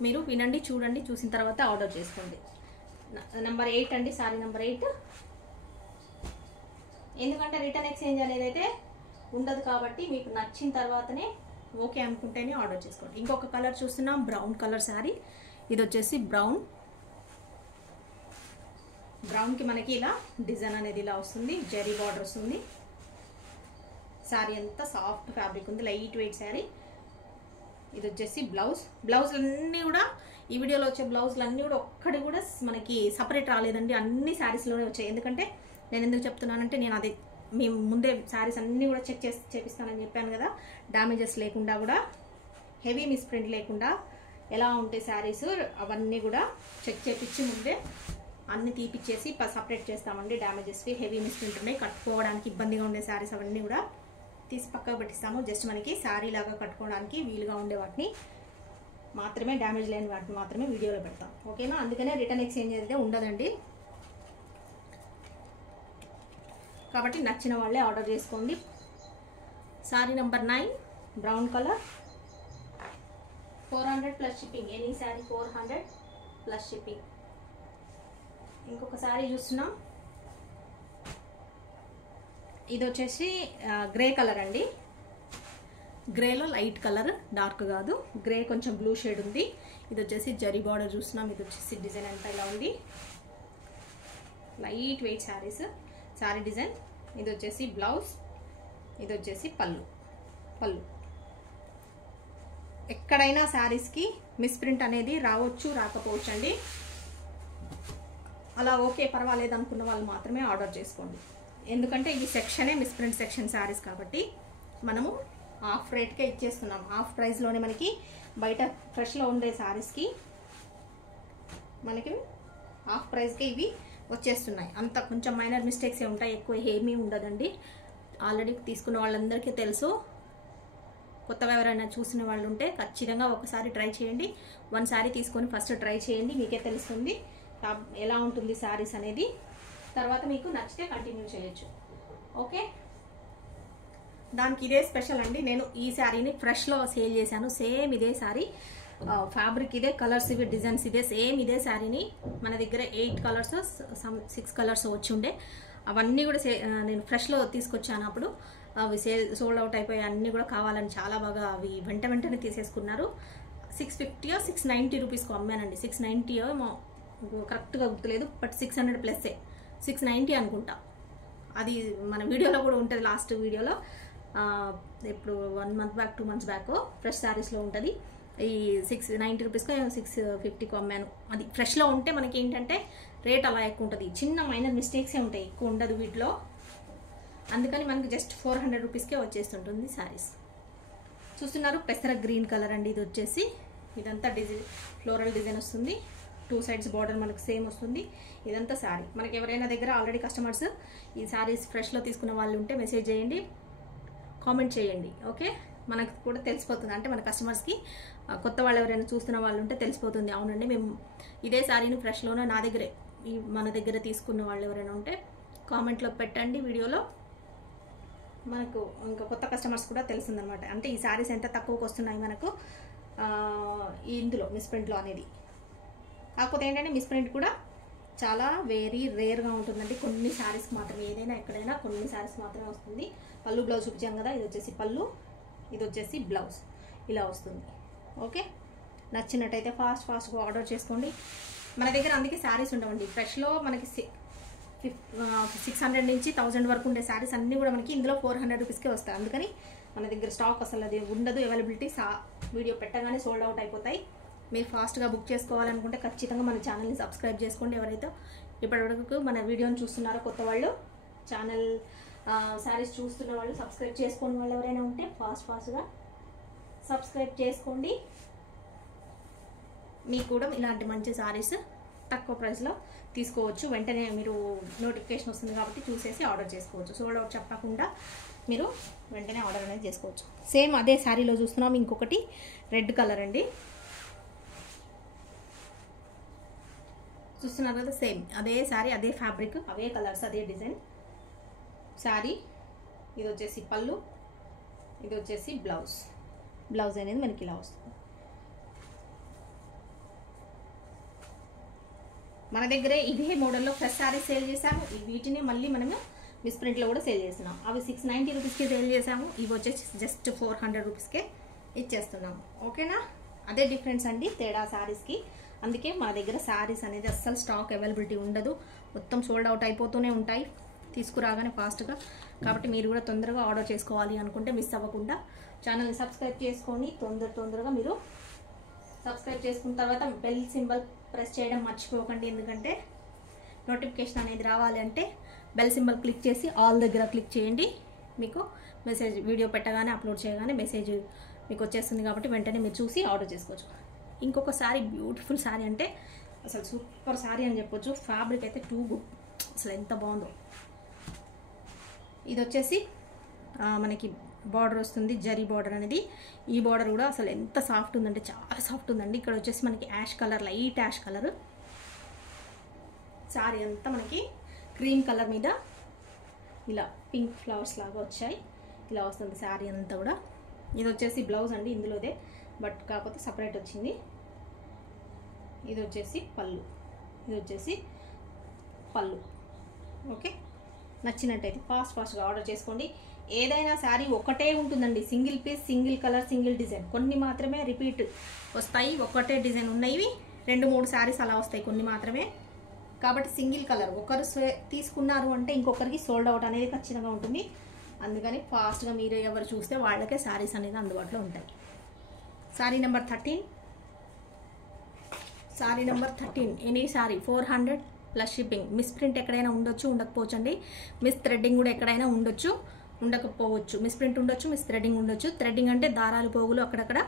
మీరు వినండి, చూడండి, చూసిన తర్వాత ఆర్డర్ చేసుకోండి. నెంబర్ 8 అండి, సారీ నెంబర్ 8. ఎందుకంటే రిటర్న్ ఎక్స్చేంజ్ అనేది అయితే ఉండదు కాబట్టి మీకు నచ్చిన తర్వాతనే ఓకే అనుకుంటేనే ఆర్డర్ చేసుకోండి. ఇంకొక కలర్ చూస్తున్నాం, బ్రౌన్ కలర్ శారీ. ఇది వచ్చేసి బ్రౌన్కి మనకి ఇలా డిజైన్ అనేది ఇలా వస్తుంది, జరీ బార్డర్ వస్తుంది. శారీ అంతా సాఫ్ట్ ఫ్యాబ్రిక్ ఉంది, లైట్ వెయిట్ శారీ. ఇది వచ్చేసి బ్లౌజ్ అన్నీ కూడా ఈ వీడియోలో వచ్చే బ్లౌజులు అన్నీ కూడా ఒక్కటి కూడా మనకి సపరేట్ రాలేదండి, అన్ని శారీస్లోనే వచ్చాయి. ఎందుకంటే నేను ఎందుకు చెప్తున్నానంటే నేను అది మేము ముందే శారీస్ అన్నీ కూడా చెక్ చేసి చేపిస్తానని చెప్పాను కదా. డ్యామేజెస్ లేకుండా కూడా, హెవీ మిస్ప్రింట్ లేకుండా ఎలా ఉంటాయి శారీస్ అవన్నీ కూడా చెక్ చేపించి ముందే అన్నీ తీపిచ్చేసి సపరేట్ చేస్తామండి. డ్యామేజెస్కి హెవీ మిస్ప్రింట్ ఉన్నాయి, కట్టుకోవడానికి ఇబ్బందిగా ఉండే శారీస్ అవన్నీ కూడా తీసి పక్కకు పెట్టిస్తాము. జస్ట్ మనకి శారీ లాగా కట్టుకోవడానికి వీలుగా ఉండే వాటిని మాత్రమే, డ్యామేజ్ లేని వాటిని మాత్రమే వీడియోలో పెడతాం. ఓకేనా? అందుకనే రిటర్న్ ఎక్స్చేంజ్ అయితే ఉండదండి. కాబట్టి నచ్చిన వాళ్ళే ఆర్డర్ చేసుకోండి. Sari number 9 brown colour, 400 plus shipping. Any sari 400 plus shipping. ఇంకొక శారీ చూస్తున్నాం. ఇది వచ్చేసి గ్రే కలర్ అండి. గ్రేలో లైట్ కలర్, డార్క్ కాదు, గ్రే కొంచెం బ్లూ షేడ్ ఉంది. ఇది వచ్చేసి జరీ బార్డర్ చూస్తున్నాం. ఇది వచ్చేసి డిజైన్ అంతా ఇలా ఉంది. Light weight saris, sari design. ఇది వచ్చేసి బ్లౌజ్, ఇది వచ్చేసి పళ్ళు. ఎక్కడైనా శారీస్కి మిస్ప్రింట్ అనేది రావచ్చు, రాకపోవచ్చు అండి. అలా ఓకే పర్వాలేదు అనుకున్న వాళ్ళు మాత్రమే ఆర్డర్ చేసుకోండి. ఎందుకంటే ఈ సెక్షనే మిస్ప్రింట్ సెక్షన్ శారీస్ కాబట్టి మనము హాఫ్ రేట్కే ఇచ్చేస్తున్నాం. హాఫ్ ప్రైస్లోనే మనకి బయట ఫ్రెష్లో ఉండే శారీస్కి మనకి హాఫ్ ప్రైస్కే ఇవి వచ్చేస్తున్నాయి. అంత కొంచెం మైనర్ మిస్టేక్సే ఉంటాయి, ఎక్కువ ఏమీ ఉండదండి. ఆల్రెడీ తీసుకున్న వాళ్ళందరికీ తెలుసు. కొత్తగా ఎవరైనా చూసిన వాళ్ళు ఉంటే ఖచ్చితంగా ఒకసారి ట్రై చేయండి. 1 శారీ తీసుకొని ఫస్ట్ ట్రై చేయండి, మీకే తెలుస్తుంది ఎలా ఉంటుంది శారీస్ అనేది. తర్వాత మీకు నచ్చితే కంటిన్యూ చేయొచ్చు. ఓకే, దానికి ఇదే స్పెషల్ అండి. నేను ఈ శారీని ఫ్రెష్లో సేల్ చేశాను. సేమ్ ఇదే శారీ, ఫ్యాబ్రిక్ ఇదే, కలర్స్ ఇవి, డిజైన్స్ ఇదే, సేమ్ ఇదే శారీని మన దగ్గర 8 కలర్స్ 6 కలర్స్ వచ్చి ఉండే. అవన్నీ కూడా నేను ఫ్రెష్లో తీసుకొచ్చాను. అప్పుడు అవి సోల్డ్ అవుట్ అయిపోయి అన్నీ కూడా కావాలని చాలా బాగా అవి వెంటనే తీసేసుకున్నారు. 650 690 రూపీస్కి అమ్మానండి. 690 కరెక్ట్గా గుర్తులేదు, బట్ 600 ప్లస్సే, 690 అనుకుంటా. అది మన వీడియోలో కూడా ఉంటుంది, లాస్ట్ వీడియోలో. ఇప్పుడు 1 month back 2 months back fresh శారీస్లో ఉంటుంది. ఈ 690 రూపీస్కో 650కి అమ్మాను. అది ఫ్రెష్లో ఉంటే మనకి ఏంటంటే రేట్ అలా ఎక్కువ ఉంటుంది. చిన్న మైనర్ మిస్టేక్సే ఉంటాయి, ఎక్కువ ఉండదు వీటిలో. అందుకని మనకి జస్ట్ 400 రూపీస్కే వచ్చేస్తుంటుంది శారీస్. చూస్తున్నారు, పెసర గ్రీన్ కలర్ అండి. ఇది వచ్చేసి ఇదంతా డిజైన్, ఫ్లోరల్ డిజైన్ వస్తుంది. 2 సైడ్స్ బార్డర్ మనకు సేమ్ వస్తుంది. ఇదంతా శారీ. మనకి ఎవరైనా దగ్గర ఆల్రెడీ కస్టమర్స్ ఈ శారీస్ ఫ్రెష్లో తీసుకున్న వాళ్ళు ఉంటే మెసేజ్ చేయండి, కామెంట్ చేయండి. ఓకే, మనకు కూడా తెలిసిపోతుంది. అంటే మన కస్టమర్స్కి కొత్త వాళ్ళు ఎవరైనా చూస్తున్న వాళ్ళు ఉంటే తెలిసిపోతుంది. అవునండి, మేము ఇదే శారీని ఫ్రెష్లోనే నా దగ్గరే, మన దగ్గర తీసుకున్న వాళ్ళు ఎవరైనా ఉంటే కామెంట్లో పెట్టండి వీడియోలో. మనకు ఇంకా కొత్త కస్టమర్స్ కూడా తెలుస్తుందన్నమాట. అంటే ఈ శారీస్ ఎంత తక్కువకి వస్తున్నాయి మనకు ఇందులో మిస్ప్రింట్లో అనేది. కాకపోతే ఏంటంటే మిస్ప్రింట్ కూడా చాలా వెరీ రేర్గా ఉంటుందండి. కొన్ని శారీస్కి మాత్రమే, ఏదైనా ఎక్కడైనా కొన్ని శారీస్ మాత్రమే వస్తుంది. పళ్ళు బ్లౌజ్ చూపించాం కదా, ఇది వచ్చేసి పళ్ళు, ఇది వచ్చేసి బ్లౌజ్, ఇలా వస్తుంది. ఓకే, నచ్చినట్టయితే ఫాస్ట్గా ఆర్డర్ చేసుకోండి. మన దగ్గర అందుకే శారీస్ ఉండవండి. ఫ్రెష్లో మనకి 600 నుంచి 1000 వరకు ఉండే శారీస్ అన్నీ కూడా మనకి ఇందులో 400 రూపీస్కే వస్తాయి. అందుకని మన దగ్గర స్టాక్ అసలు అది ఉండదు, అవైలబిలిటీ. వీడియో పెట్టగానే సోల్డ్ అవుట్ అయిపోతాయి. మీరు ఫాస్ట్గా బుక్ చేసుకోవాలనుకుంటే ఖచ్చితంగా మన ఛానల్ని సబ్స్క్రైబ్ చేసుకోండి. ఎవరైతే ఇప్పటివరకు మన వీడియోని చూస్తున్నారో కొత్త వాళ్ళు, ఛానల్ శారీస్ చూస్తున్న వాళ్ళు, సబ్స్క్రైబ్ చేసుకున్న వాళ్ళు ఎవరైనా ఉంటే ఫాస్ట్గా సబ్స్క్రైబ్ చేసుకోండి. మీకు కూడా ఇలాంటి మంచి శారీస్ తక్కువ ప్రైస్లో తీసుకోవచ్చు. వెంటనే మీరు నోటిఫికేషన్ వస్తుంది కాబట్టి చూసేసి ఆర్డర్ చేసుకోవచ్చు. సోల్డ్ అవుట్ చెప్పకుండా మీరు వెంటనే ఆర్డర్ అనేది చేసుకోవచ్చు. సేమ్ అదే శారీలో చూస్తున్నాం ఇంకొకటి రెడ్ కలర్ అండి. చూస్తున్నారు కదా, సేమ్ అదే శారీ, అదే ఫ్యాబ్రిక్, అవే కలర్స్, అదే డిజైన్ శారీ. ఇది వచ్చేసి పళ్ళు, ఇది వచ్చేసి బ్లౌజ్ అనేది మనకి ఇలా వస్తుంది. మన దగ్గరే ఇదే మోడల్లో ఫ్రెష్ శారీ సేల్ చేసాము. వీటిని మళ్ళీ మనము మిస్ప్రింట్లో కూడా సేల్ చేస్తున్నాం. అవి 690 రూపీస్కి సేల్ చేసాము. ఇవి వచ్చేసి జస్ట్ 400 రూపీస్కే ఇచ్చేస్తున్నాము. ఓకేనా, అదే డిఫరెన్స్ అండి తేడా శారీస్కి. అందుకే మా దగ్గర శారీస్ అనేది అస్సలు స్టాక్ అవైలబిలిటీ ఉండదు, మొత్తం సోల్డ్ అవుట్ అయిపోతూనే ఉంటాయి తీసుకురాగానే ఫాస్ట్గా. కాబట్టి మీరు కూడా తొందరగా ఆర్డర్ చేసుకోవాలి అనుకుంటే మిస్ అవ్వకుండా ఛానల్ని సబ్స్క్రైబ్ చేసుకొని తొందరగా మీరు సబ్స్క్రైబ్ చేసుకున్న తర్వాత బెల్ సింబల్ ప్రెస్ చేయడం మర్చిపోకండి. ఎందుకంటే నోటిఫికేషన్ అనేది రావాలి అంటే బెల్ సింబల్ క్లిక్ చేసి ఆల్ దగ్గర క్లిక్ చేయండి. మీకు మెసేజ్ వీడియో పెట్టగానే అప్లోడ్ చేయగానే మెసేజ్ మీకు వచ్చేస్తుంది. కాబట్టి వెంటనే మీరు చూసి ఆర్డర్ చేసుకోవచ్చు. ఇంకొక శారీ, బ్యూటిఫుల్ శారీ, అంటే అసలు సూపర్ శారీ అని చెప్పొచ్చు. ఫ్యాబ్రిక్ అయితే టూ గుడ్, అసలు ఎంత బాగుందో. ఇది వచ్చేసి మనకి బార్డర్ వస్తుంది, జరీ బార్డర్ అనేది. ఈ బార్డర్ కూడా అసలు ఎంత సాఫ్ట్ ఉందంటే చాలా సాఫ్ట్ ఉందండి. ఇక్కడ వచ్చేసి మనకి ash colour, light ash colour. Sari అంతా మనకి క్రీమ్ కలర్ మీద ఇలా పింక్ ఫ్లవర్స్ లాగా వచ్చాయి. ఇలా వస్తుంది శారీ అంతా కూడా. ఇది వచ్చేసి బ్లౌజ్ అండి ఇందులోదే, బట్ కాకపోతే సపరేట్ వచ్చింది. ఇది వచ్చేసి పళ్ళు, ఇది వచ్చేసి పళ్ళు. ఓకే, నచ్చినట్టయితే ఫాస్ట్గా ఆర్డర్ చేసుకోండి. ఏదైనా శారీ ఒకటే ఉంటుందండి, single piece, single colour, single design. కొన్ని మాత్రమే రిపీట్ వస్తాయి, ఒకటే డిజైన్ ఉన్నవి 2-3 శారీస్ అలా వస్తాయి కొన్ని మాత్రమే. కాబట్టి సింగిల్ కలర్ ఒకరు తీసుకున్నారు అంటే ఇంకొకరికి సోల్డ్ అవుట్ అనేది ఖచ్చితంగా ఉంటుంది. అందుకని ఫాస్ట్గా మీరు ఎవరు చూస్తే వాళ్ళకే శారీస్ అనేది అందుబాటులో ఉంటాయి. Sari number 13. Sari number 13 any sari 400 plus shipping. Miss print ఎక్కడైనా ఉండొచ్చు, ఉండకపోవచ్చు అండి. మిస్ థ్రెడ్డింగ్ కూడా ఎక్కడైనా ఉండొచ్చు, ఉండకపోవచ్చు. మిస్ ప్రింట్ ఉండొచ్చు, మిస్ థ్రెడ్డింగ్ ఉండొచ్చు. థ్రెడ్డింగ్ అంటే దారాలు పోగులు అక్కడక్కడ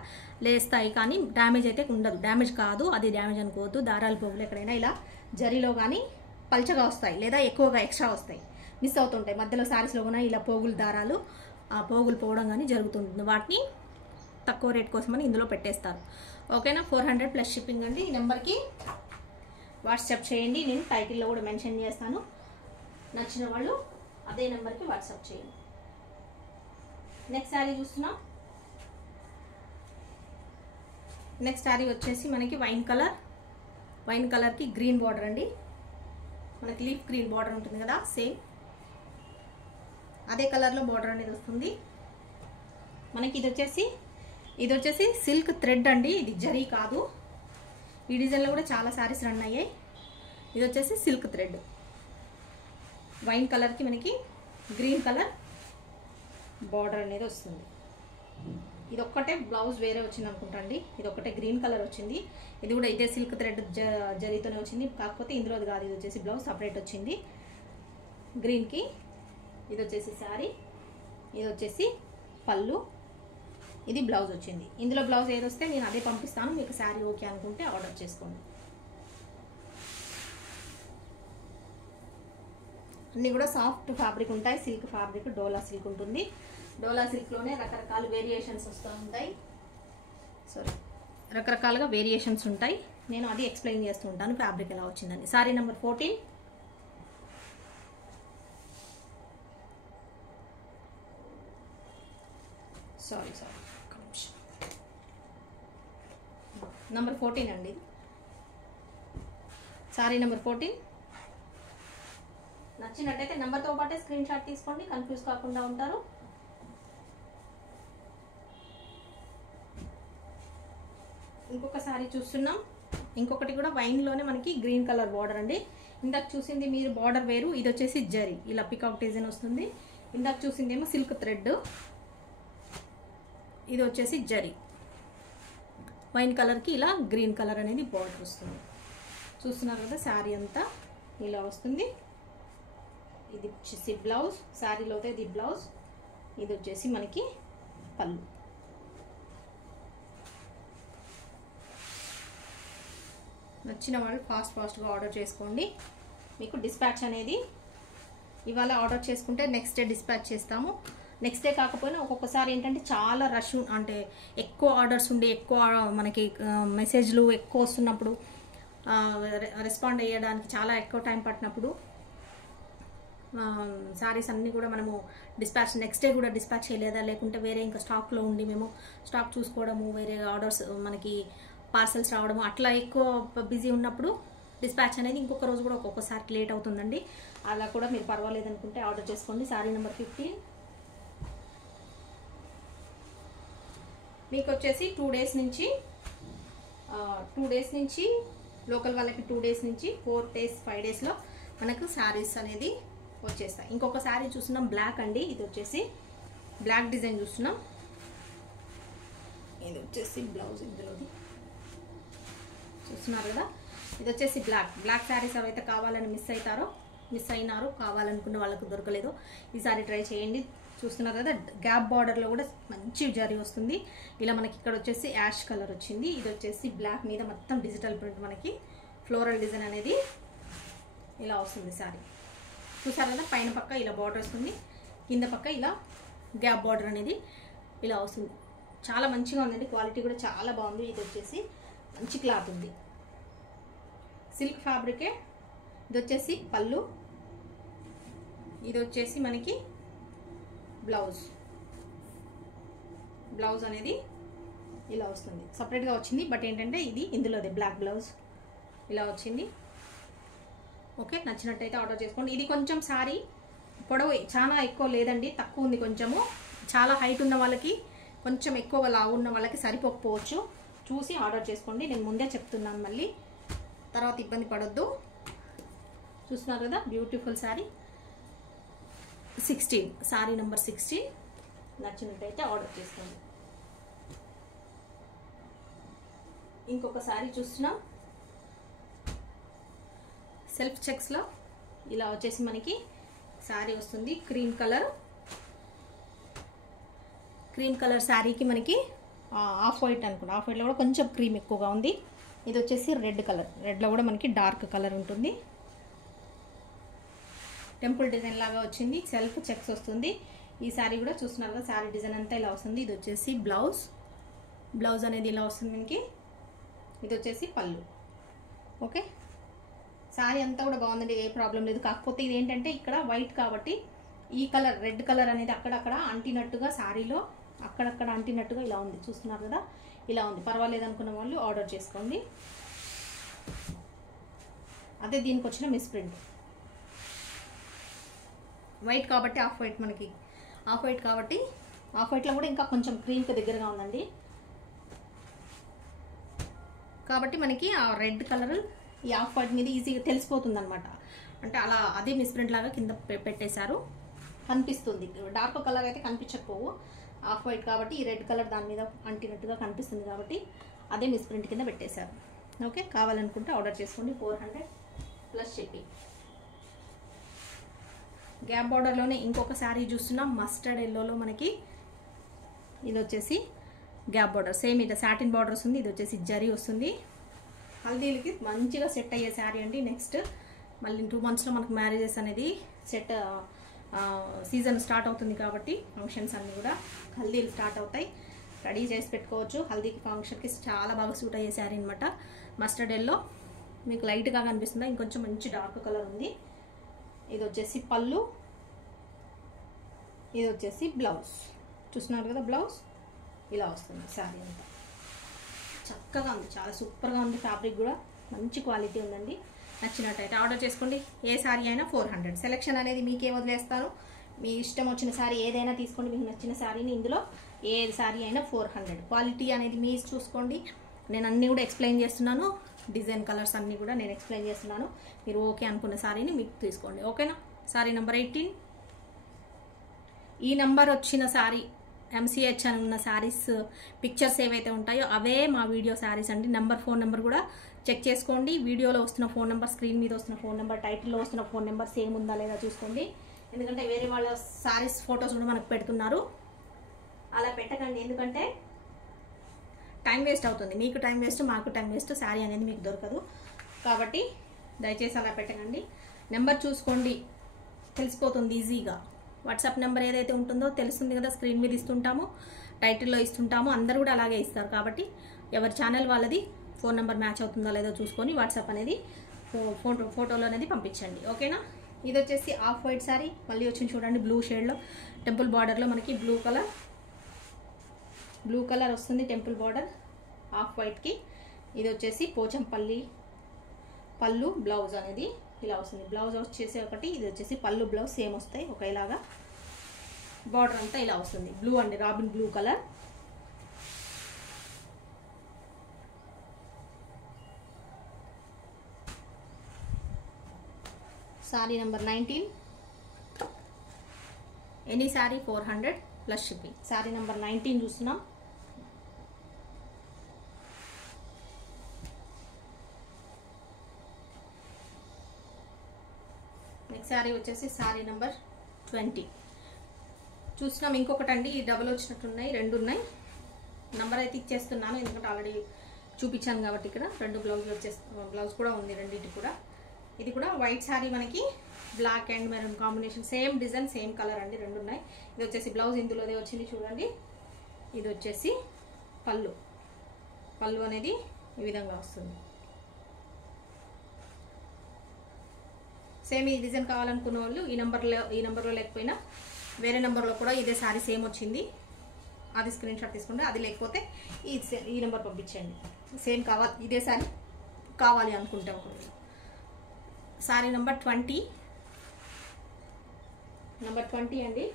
లేస్తాయి, కానీ డ్యామేజ్ అయితే ఉండదు. డ్యామేజ్ కాదు, అది డ్యామేజ్ అనుకోవద్దు. దారాలు పోగులు ఎక్కడైనా ఇలా జరీలో కానీ పల్చగా వస్తాయి, లేదా ఎక్కువగా ఎక్స్ట్రా వస్తాయి, మిస్ అవుతుంటాయి. మధ్యలో శారీస్లో కూడా ఇలా పోగులు దారాలు పోగులు పోవడం కానీ జరుగుతుంటుంది. వాటిని తక్కువ రేట్ కోసమని ఇందులో పెట్టేస్తారు. ఓకేనా, 400 ప్లస్ షిప్పింగ్ అండి. ఈ నెంబర్కి వాట్సాప్ చేయండి, నేను టైటిల్లో కూడా మెన్షన్ చేస్తాను. నచ్చిన వాళ్ళు అదే నెంబర్కి వాట్సాప్ చేయండి. నెక్స్ట్ శారీ చూస్తున్నాం. నెక్స్ట్ శారీ వచ్చేసి మనకి వైన్ కలర్, వైన్ కలర్కి గ్రీన్ బార్డర్ అండి. మనకి లీఫ్ గ్రీన్ బార్డర్ ఉంటుంది కదా, సేమ్ అదే కలర్లో బార్డర్ అనేది వస్తుంది మనకి. ఇది వచ్చేసి సిల్క్ థ్రెడ్ అండి, ఇది జరీ కాదు. ఈ డిజైన్లో కూడా చాలా శారీస్ రన్ అయ్యాయి. ఇది వచ్చేసి సిల్క్ థ్రెడ్. వైన్ కలర్కి మనకి గ్రీన్ కలర్ బార్డర్ అనేది వస్తుంది. ఇది ఒక్కటే బ్లౌజ్ వేరే వచ్చింది అనుకుంటా అండి. ఇది ఒక్కటే గ్రీన్ కలర్ వచ్చింది. ఇది కూడా ఇదే సిల్క్ థ్రెడ్ జరీతోనే వచ్చింది, కాకపోతే ఇందులో కాదు. ఇది వచ్చేసి బ్లౌజ్ సపరేట్ వచ్చింది గ్రీన్కి. ఇది వచ్చేసి శారీ, ఇది వచ్చేసి పళ్ళు, ఇది బ్లౌజ్ వచ్చింది. ఇందులో బ్లౌజ్ ఏది వస్తే నేను అదే పంపిస్తాను. మీకు శారీ ఓకే అనుకుంటే ఆర్డర్ చేసుకోండి. అన్నీ కూడా సాఫ్ట్ ఫ్యాబ్రిక్ ఉంటాయి. సిల్క్ ఫ్యాబ్రిక్ డోలా సిల్క్ ఉంటుంది. డోలా సిల్క్లోనే రకరకాల వేరియేషన్స్ వస్తూ ఉంటాయి. రకరకాలుగా వేరియేషన్స్ ఉంటాయి. నేను అది ఎక్స్ప్లెయిన్ చేస్తూ ఉంటాను ఫ్యాబ్రిక్ ఎలా వచ్చిందని. శారీ నెంబర్ 14. సారీ నెంబర్ 14 అండి. శారీ నెంబర్ 14. నచ్చినట్టయితే నెంబర్తో పాటే స్క్రీన్ షాట్ తీసుకోండి, కన్ఫ్యూజ్ కాకుండా ఉంటారు. ఇంకొక శారీ చూస్తున్నాం. ఇంకొకటి కూడా వైన్లోనే మనకి గ్రీన్ కలర్ బార్డర్ అండి. ఇందాక చూసింది మీరు బార్డర్ వేరు, ఇది వచ్చేసి జరీ ఇలా పికాక్ డిజైన్ వస్తుంది. ఇందాక చూసింది ఏమో సిల్క్ థ్రెడ్, ఇది వచ్చేసి జరీ. వైన్ కలర్కి ఇలా గ్రీన్ కలర్ అనేది బార్డర్ వస్తుంది. చూస్తున్నారు కదా, శారీ అంతా ఇలా వస్తుంది. ఇది వచ్చేసి బ్లౌజ్, శారీలో ఇది బ్లౌజ్, ఇది వచ్చేసి మనకి పళ్ళు. నచ్చిన వాళ్ళు ఫాస్ట్గా ఆర్డర్ చేసుకోండి. మీకు డిస్పాచ్ అనేది ఇవాళ ఆర్డర్ చేసుకుంటే నెక్స్ట్ డే డిస్పాచ్ చేస్తాము. నెక్స్ట్ డే కాకపోయినా ఒక్కొక్కసారి ఏంటంటే చాలా రష్, అంటే ఎక్కువ ఆర్డర్స్ ఉండి ఎక్కువ మనకి మెసేజ్లు ఎక్కువ వస్తున్నప్పుడు రెస్పాండ్ అయ్యడానికి చాలా ఎక్కువ టైం పట్టినప్పుడు శారీస్ అన్నీ కూడా మనము డిస్పాచ్ నెక్స్ట్ డే కూడా డిస్పాచ్ చేయలేదా, లేకుంటే వేరే ఇంకా స్టాక్లో ఉండి మేము స్టాక్ చూసుకోవడము, వేరే ఆర్డర్స్ మనకి పార్సల్స్ రావడము, అట్లా ఎక్కువ బిజీ ఉన్నప్పుడు డిస్పాచ్ అనేది ఇంకొక రోజు కూడా ఒక్కొక్కసారి లేట్ అవుతుందండి. అలా కూడా మీరు పర్వాలేదు అనుకుంటే ఆర్డర్ చేసుకోండి. శారీ నెంబర్ 15. మీకు వచ్చేసి 2 డేస్ నుంచి లోకల్ వాళ్ళకి 2 డేస్ నుంచి 4 డేస్ 5 డేస్లో మనకు శారీస్ అనేది వచ్చేస్తాయి. ఇంకొక శారీ చూస్తున్నాం, బ్లాక్ అండి. ఇది వచ్చేసి బ్లాక్ డిజైన్ చూస్తున్నాం. ఇది వచ్చేసి బ్లౌజ్ ఇందులోది చూస్తున్నారు కదా. ఇది వచ్చేసి బ్లాక్ శారీస్ ఎవరైతే కావాలని మిస్ అయినారో కావాలనుకున్న వాళ్ళకు దొరకలేదు, ఈసారి ట్రై చేయండి. చూస్తున్నారు కదా, గ్యాప్ బార్డర్లో కూడా మంచి జరీ వస్తుంది. ఇలా మనకి ఇక్కడ వచ్చేసి యాష్ కలర్ వచ్చింది. ఇది వచ్చేసి బ్లాక్ మీద మొత్తం డిజిటల్ ప్రింట్, మనకి ఫ్లోరల్ డిజైన్ అనేది ఇలా వస్తుంది శారీ. చూసారు కదా, పైన పక్క ఇలా బార్డర్ వస్తుంది, కింద పక్క ఇలా గ్యాప్ బార్డర్ అనేది ఇలా వస్తుంది. చాలా మంచిగా ఉందండి, క్వాలిటీ కూడా చాలా బాగుంది. ఇది వచ్చేసి మంచి క్లాత్ ఉంది, సిల్క్ ఫ్యాబ్రికే. ఇది వచ్చేసి పళ్ళు, ఇది వచ్చేసి మనకి బ్లౌజ్ అనేది ఇలా వస్తుంది. సపరేట్గా వచ్చింది, బట్ ఏంటంటే ఇది ఇందులోదే బ్లాక్ బ్లౌజ్ ఇలా వచ్చింది. ఓకే, నచ్చినట్టయితే ఆర్డర్ చేసుకోండి. ఇది కొంచెం సారీ పొడవు చాలా ఎక్కువ లేదండి, తక్కువ ఉంది కొంచెము. చాలా హైట్ ఉన్న వాళ్ళకి, కొంచెం ఎక్కువ లావు ఉన్న వాళ్ళకి సరిపోకపోవచ్చు. చూసి ఆర్డర్ చేసుకోండి, నేను ముందే చెప్తున్నాను, మళ్ళీ తర్వాత ఇబ్బంది పడొద్దు. చూస్తున్నారు కదా, బ్యూటిఫుల్ శారీ. 16 శారీ నెంబర్ 16. నచ్చినట్టయితే ఆర్డర్ చేసుకోండి. ఇంకొక శారీ చూస్తున్నాం, సెల్ఫ్ చెక్స్లో ఇలా వచ్చేసి మనకి శారీ వస్తుంది. క్రీమ్ కలర్ శారీకి మనకి ఆఫ్ వైట్ అనుకుంటా, ఆఫ్ వైట్లో కూడా కొంచెం క్రీమ్ ఎక్కువగా ఉంది. ఇది వచ్చేసి రెడ్ కలర్, రెడ్లో కూడా మనకి డార్క్ కలర్ ఉంటుంది. టెంపుల్ డిజైన్ లాగా వచ్చింది, సెల్ఫ్ చెక్స్ వస్తుంది. ఈ శారీ కూడా చూస్తున్నారు కదా, శారీ డిజైన్ అంతా ఇలా వస్తుంది. ఇది వచ్చేసి బ్లౌజ్ అనేది ఇలా వస్తుంది మనకి. ఇది వచ్చేసి పళ్ళు. ఓకే, శారీ అంతా కూడా బాగుందండి, ఏ ప్రాబ్లం లేదు. కాకపోతే ఇది ఏంటంటే ఇక్కడ వైట్ కాబట్టి ఈ కలర్ రెడ్ కలర్ అనేది అక్కడక్కడ అంటినట్టుగా, శారీలో అక్కడక్కడ అంటినట్టుగా ఇలా ఉంది. చూస్తున్నారు కదా, ఇలా ఉంది. పర్వాలేదు అనుకున్న వాళ్ళు ఆర్డర్ చేసుకోండి. అదే దీనికి వచ్చిన మిస్ప్రింట్, వైట్ కాబట్టి ఆఫ్ వైట్, మనకి ఆఫ్ వైట్ కాబట్టి ఆఫ్ వైట్లో కూడా ఇంకా కొంచెం క్రీమ్కి దగ్గరగా ఉందండి. కాబట్టి మనకి ఆ రెడ్ కలర్ ఈ ఆఫ్ వైట్ మీద ఈజీగా తెలిసిపోతుంది అనమాట. అంటే అలా అదే మిస్ప్రింట్ లాగా కింద పెట్టేశారు, కనిపిస్తుంది. డార్క్ కలర్ అయితే కనిపించకపోవు, ఆఫ్ వైట్ కాబట్టి ఈ రెడ్ కలర్ దాని మీద అంటినట్టుగా కనిపిస్తుంది కాబట్టి అదే మిస్ప్రింట్ కింద పెట్టేశారు. ఓకే, కావాలనుకుంటే ఆర్డర్ చేసుకోండి. 400 ప్లస్ షిప్పింగ్. గ్యాప్ బార్డర్లోనే ఇంకొక శారీ చూస్తున్నాం, మస్టర్డ్ ఎల్లోలో మనకి. ఇది వచ్చేసి గ్యాప్ బార్డర్, సేమ్ ఇది సాటిన్ బార్డర్ వస్తుంది. ఇది వచ్చేసి జరీ వస్తుంది. హల్దీలకి మంచిగా సెట్ అయ్యే శారీ అండి. నెక్స్ట్ మళ్ళీ 2 monthsలో మనకు మ్యారేజెస్ అనేది సీజన్ స్టార్ట్ అవుతుంది కాబట్టి ఫంక్షన్స్ అన్నీ కూడా హల్దీలు స్టార్ట్ అవుతాయి, రెడీ చేసి పెట్టుకోవచ్చు. హల్దీకి ఫంక్షన్కి చాలా బాగా సూట్ అయ్యే శారీ అనమాట. మస్టర్డ్ ఎల్లో మీకు లైట్గా కనిపిస్తుందా, ఇంకొంచెం మంచి డార్క్ కలర్ ఉంది. ఇది వచ్చేసి పళ్ళు, ఇది వచ్చేసి బ్లౌజ్. చూస్తున్నారు కదా, బ్లౌజ్ ఇలా వస్తుంది. శారీ అంతా చక్కగా ఉంది, చాలా సూపర్గా ఉంది. ఫ్యాబ్రిక్ కూడా మంచి క్వాలిటీ ఉందండి. నచ్చినట్టయితే ఆర్డర్ చేసుకోండి. ఏ శారీ అయినా 400. సెలెక్షన్ అనేది మీకే వదిలేస్తాను, మీ ఇష్టం వచ్చిన శారీ ఏదైనా తీసుకోండి. మీకు నచ్చిన శారీని ఇందులో ఏ శారీ అయినా 400. క్వాలిటీ అనేది మీ చూసుకోండి. నేను అన్నీ కూడా ఎక్స్ప్లెయిన్ చేస్తున్నాను, డిజైన్ కలర్స్ అన్నీ కూడా నేను ఎక్స్ప్లెయిన్ చేస్తున్నాను. మీరు ఓకే అనుకున్న శారీని మీకు తీసుకోండి. ఓకేనా. శారీ నెంబర్ 18. ఈ నెంబర్ వచ్చిన శారీ MCH అని ఉన్న శారీస్ పిక్చర్స్ ఏవైతే ఉంటాయో అవే మా వీడియో శారీస్ అండి. ఫోన్ నెంబర్ కూడా చెక్ చేసుకోండి. వీడియోలో వస్తున్న ఫోన్ నెంబర్, స్క్రీన్ మీద వస్తున్న ఫోన్ నెంబర్, టైటిల్లో వస్తున్న ఫోన్ నెంబర్ సేమ్ ఉందా లేదా చూసుకోండి. ఎందుకంటే వేరే వాళ్ళ శారీస్ ఫొటోస్ కూడా మనకు పెడుతున్నారు, అలా పెట్టకండి. ఎందుకంటే టైం వేస్ట్ అవుతుంది, మీకు టైం వేస్ట్, మాకు టైం వేస్ట్, శారీ అనేది మీకు దొరకదు. కాబట్టి దయచేసి అలా పెట్టకండి. నెంబర్ చూసుకోండి, తెలిసిపోతుంది ఈజీగా. వాట్సాప్ నెంబర్ ఏదైతే ఉంటుందో తెలుస్తుంది కదా, స్క్రీన్ మీద ఇస్తుంటాము, టైటిల్లో ఇస్తుంటాము, అందరూ కూడా అలాగే ఇస్తారు. కాబట్టి ఎవరి ఛానల్ వాళ్ళది ఫోన్ నెంబర్ మ్యాచ్ అవుతుందో లేదో చూసుకొని వాట్సాప్ అనేది ఫోటోలో అనేది పంపించండి. ఓకేనా. ఇది వచ్చేసి ఆఫ్ వైట్ శారీ మళ్ళీ వచ్చింది చూడండి, బ్లూ షేడ్లో టెంపుల్ బార్డర్లో మనకి బ్లూ కలర్ వస్తుంది. టెంపుల్ బార్డర్ ఆఫ్ వైట్కి. ఇది వచ్చేసి పోచంపల్లి పళ్ళు, బ్లౌజ్ అనేది ఇలా వస్తుంది. బ్లౌజ్ వచ్చేసి ఒకటి, ఇది వచ్చేసి పళ్ళు బ్లౌజ్ సేమ్ వస్తాయి ఒకేలాగా. బార్డర్ అంతా ఇలా వస్తుంది. బ్లూ అండి, robin blue colour. Sari number 19. Any sari 400 plus shipping. Sari number 19 చూస్తున్నాం. నెక్స్ట్ శారీ వచ్చేసి శారీ నెంబర్ 20 చూస్తున్నాం. ఇంకొకటి అండి, ఈ డబుల్ వచ్చినట్టున్నాయి, 2 ఉన్నాయి. నెంబర్ అయితే ఇచ్చేస్తున్నాను ఎందుకంటే ఆల్రెడీ చూపించాను కాబట్టి. ఇక్కడ 2 బ్లౌజ్ కూడా ఉంది, రెండింటి కూడా. ఇది కూడా వైట్ శారీ మనకి black and maroon combination, same design same colour అండి, రెండు ఉన్నాయి. ఇది వచ్చేసి బ్లౌజ్ ఇందులోదే వచ్చింది చూడండి. ఇది వచ్చేసి పళ్ళు, పళ్ళు అనేది ఈ విధంగా వస్తుంది. సేమ్ ఈ డిజైన్ కావాలనుకున్న వాళ్ళు ఈ నెంబర్లో లేకపోయినా వేరే నెంబర్లో కూడా ఇదే శారీ సేమ్ వచ్చింది, అది స్క్రీన్ షాట్ తీసుకుంటే, అది లేకపోతే ఈ నెంబర్ పంపించండి. సేమ్ కావాలి, ఇదే శారీ కావాలి అనుకుంటే ఒకవేళ. శారీ నెంబర్ 20 అండి.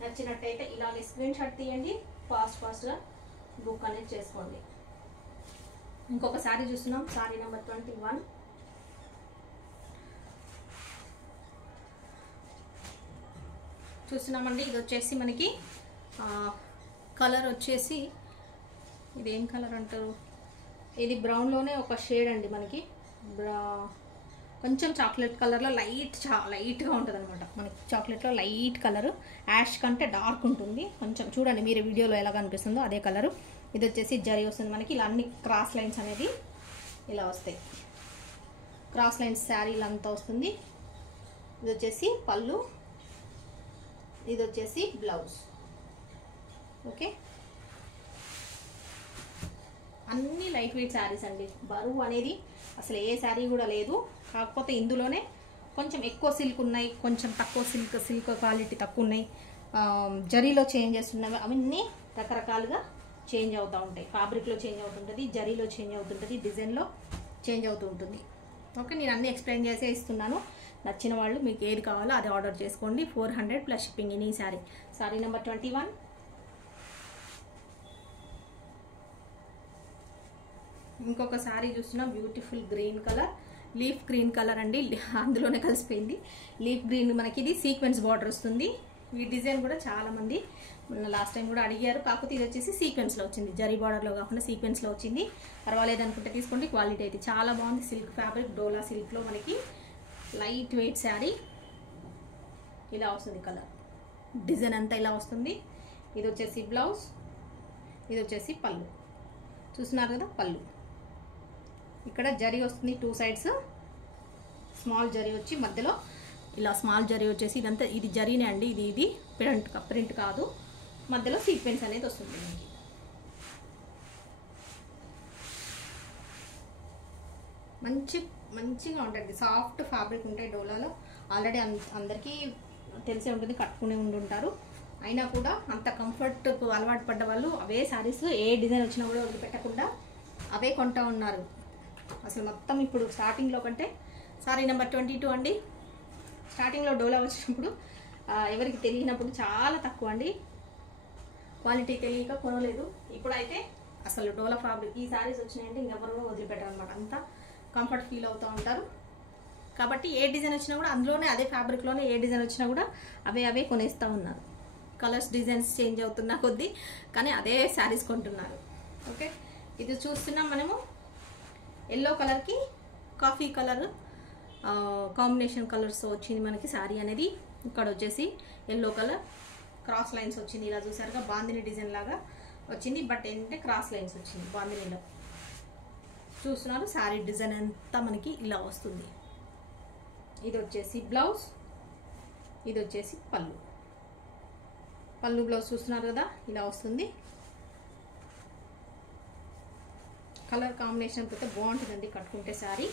నచ్చినట్టయితే ఇలాగే స్క్రీన్ షాట్ తీయండి, ఫాస్ట్గా బుక్ అనేది చేసుకోండి. ఇంకొక శారీ చూస్తున్నాం, శారీ నెంబర్ 21. చూస్తున్నామండి. ఇది వచ్చేసి మనకి కలర్ వచ్చేసి ఇదేం కలర్ అంటారు, ఇది బ్రౌన్లోనే ఒక షేడ్ అండి, మనకి కొంచెం చాక్లెట్ కలర్లో లైట్గా ఉంటుంది అనమాట. మనకి చాక్లెట్లో లైట్ కలరు, యాష్ కంటే డార్క్ ఉంటుంది కొంచెం. చూడండి మీరు వీడియోలో ఎలా కనిపిస్తుందో అదే కలరు. ఇది వచ్చేసి జరీ వస్తుంది మనకి, ఇలా అన్ని క్రాస్ లైన్స్ అనేది ఇలా వస్తాయి, క్రాస్ లైన్స్ శారీలు అంతా వస్తుంది. ఇది వచ్చేసి పళ్ళు, ఇది వచ్చేసి బ్లౌజ్. ఓకే, అన్ని లైట్ వెయిట్ శారీస్ అండి, బరువు అనేది అసలు ఏ శారీ కూడా లేదు. కాకపోతే ఇందులోనే కొంచెం ఎక్కువ సిల్క్ ఉన్నాయి, కొంచెం తక్కువ సిల్క్ క్వాలిటీ తక్కువ ఉన్నాయి, జరీలో చేంజెస్ ఉన్నవి, అవన్నీ రకరకాలుగా చేంజ్ అవుతూ ఉంటాయి. ఫ్యాబ్రిక్లో చేంజ్ అవుతుంటుంది, జరీలో చేంజ్ అవుతుంటుంది, డిజైన్లో చేంజ్ అవుతూ ఉంటుంది. ఓకే, నేను అన్నీ ఎక్స్ప్లెయిన్ చేసే ఇస్తున్నాను. నచ్చిన వాళ్ళు మీకు ఏది కావాలో అది ఆర్డర్ చేసుకోండి. 400 ప్లస్ షిప్పింగ్ ఇన్ ఈ శారీ. శారీ నెంబర్ 21. ఇంకొక శారీ చూస్తున్నాం, beautiful green colour, leaf green colour అండి, అందులోనే కలిసిపోయింది. లీఫ్ గ్రీన్ మనకి ఇది సీక్వెన్స్ బార్డర్ వస్తుంది. ఈ డిజైన్ కూడా చాలామంది లాస్ట్ టైం కూడా అడిగారు, కాకపోతే ఇది వచ్చేసి సీక్వెన్స్లో వచ్చింది, జరీ బార్డర్లో కాకుండా సీక్వెన్స్లో వచ్చింది. పర్వాలేదు అనుకుంటే తీసుకోండి, క్వాలిటీ అయితే చాలా బాగుంది. సిల్క్ ఫ్యాబ్రిక్, డోలా సిల్క్లో మనకి లైట్ వెయిట్ శారీ ఇలా వస్తుంది. కలర్ డిజైన్ అంతా ఇలా వస్తుంది. ఇది వచ్చేసి బ్లౌజ్, ఇది వచ్చేసి పళ్ళు. చూస్తున్నారు కదా పళ్ళు, ఇక్కడ జరీ వస్తుంది 2 సైడ్స్, స్మాల్ జరీ వచ్చి మధ్యలో ఇలా స్మాల్ జరీ వచ్చేసి ఇదంతా ఇది జరీనే అండి, ఇది ప్రింట్ కాదు, మధ్యలో సీక్వెన్స్ అనేది వస్తుంది మనకి. మంచిగా ఉంటుంది, సాఫ్ట్ ఫ్యాబ్రిక్ ఉంటాయి డోలాలో. ఆల్రెడీ అందరికీ తెలిసే ఉంటుంది, కట్టుకునే ఉండుంటారు. అయినా కూడా అంత కంఫర్ట్ అలవాటు పడ్డ వాళ్ళు అవే శారీస్ ఏ డిజైన్ వచ్చినా కూడా వదిలిపెట్టకుండా అవే కొంటూ ఉన్నారు. అసలు మొత్తం ఇప్పుడు స్టార్టింగ్లో కంటే శారీ నెంబర్ 22 అండి. స్టార్టింగ్లో డోలా వచ్చినప్పుడు ఎవరికి తెలియనప్పుడు చాలా తక్కువ అండి, క్వాలిటీ తెలియక కొనలేదు. ఇప్పుడైతే అసలు డోలా ఫ్యాబ్రిక్ ఈ శారీస్ వచ్చినాయంటే ఇంకెవరు వదిలిపెట్టారు అనమాట, అంతా కంఫర్ట్ ఫీల్ అవుతూ ఉంటారు. కాబట్టి ఏ డిజైన్ వచ్చినా కూడా అందులోనే అదే ఫ్యాబ్రిక్లోనే ఏ డిజైన్ వచ్చినా కూడా అవే కొనేస్తూ ఉన్నారు. కలర్స్ డిజైన్స్ చేంజ్ అవుతున్నా కొద్దీ కానీ అదే శారీస్ కొంటున్నారు. ఓకే, ఇది చూస్తున్నాం మనము ఎల్లో కలర్కి కాఫీ కలర్ కాంబినేషన్ కలర్స్ వచ్చింది మనకి శారీ అనేది. ఇక్కడ వచ్చేసి ఎల్లో కలర్ క్రాస్ లైన్స్ వచ్చింది, ఇలా చూసారుగా బాందిని డిజైన్ లాగా వచ్చింది, బట్ ఏంటంటే క్రాస్ లైన్స్ వచ్చింది బాందినిలో. చూస్తున్నారు శారీ డిజైన్ అంతా మనకి ఇలా వస్తుంది. ఇది వచ్చేసి బ్లౌజ్, ఇది వచ్చేసి పళ్ళు బ్లౌజ్ చూస్తున్నారు కదా ఇలా వస్తుంది. కలర్ కాంబినేషన్ అయితే బాగుంటుందండి కట్టుకుంటే శారీ.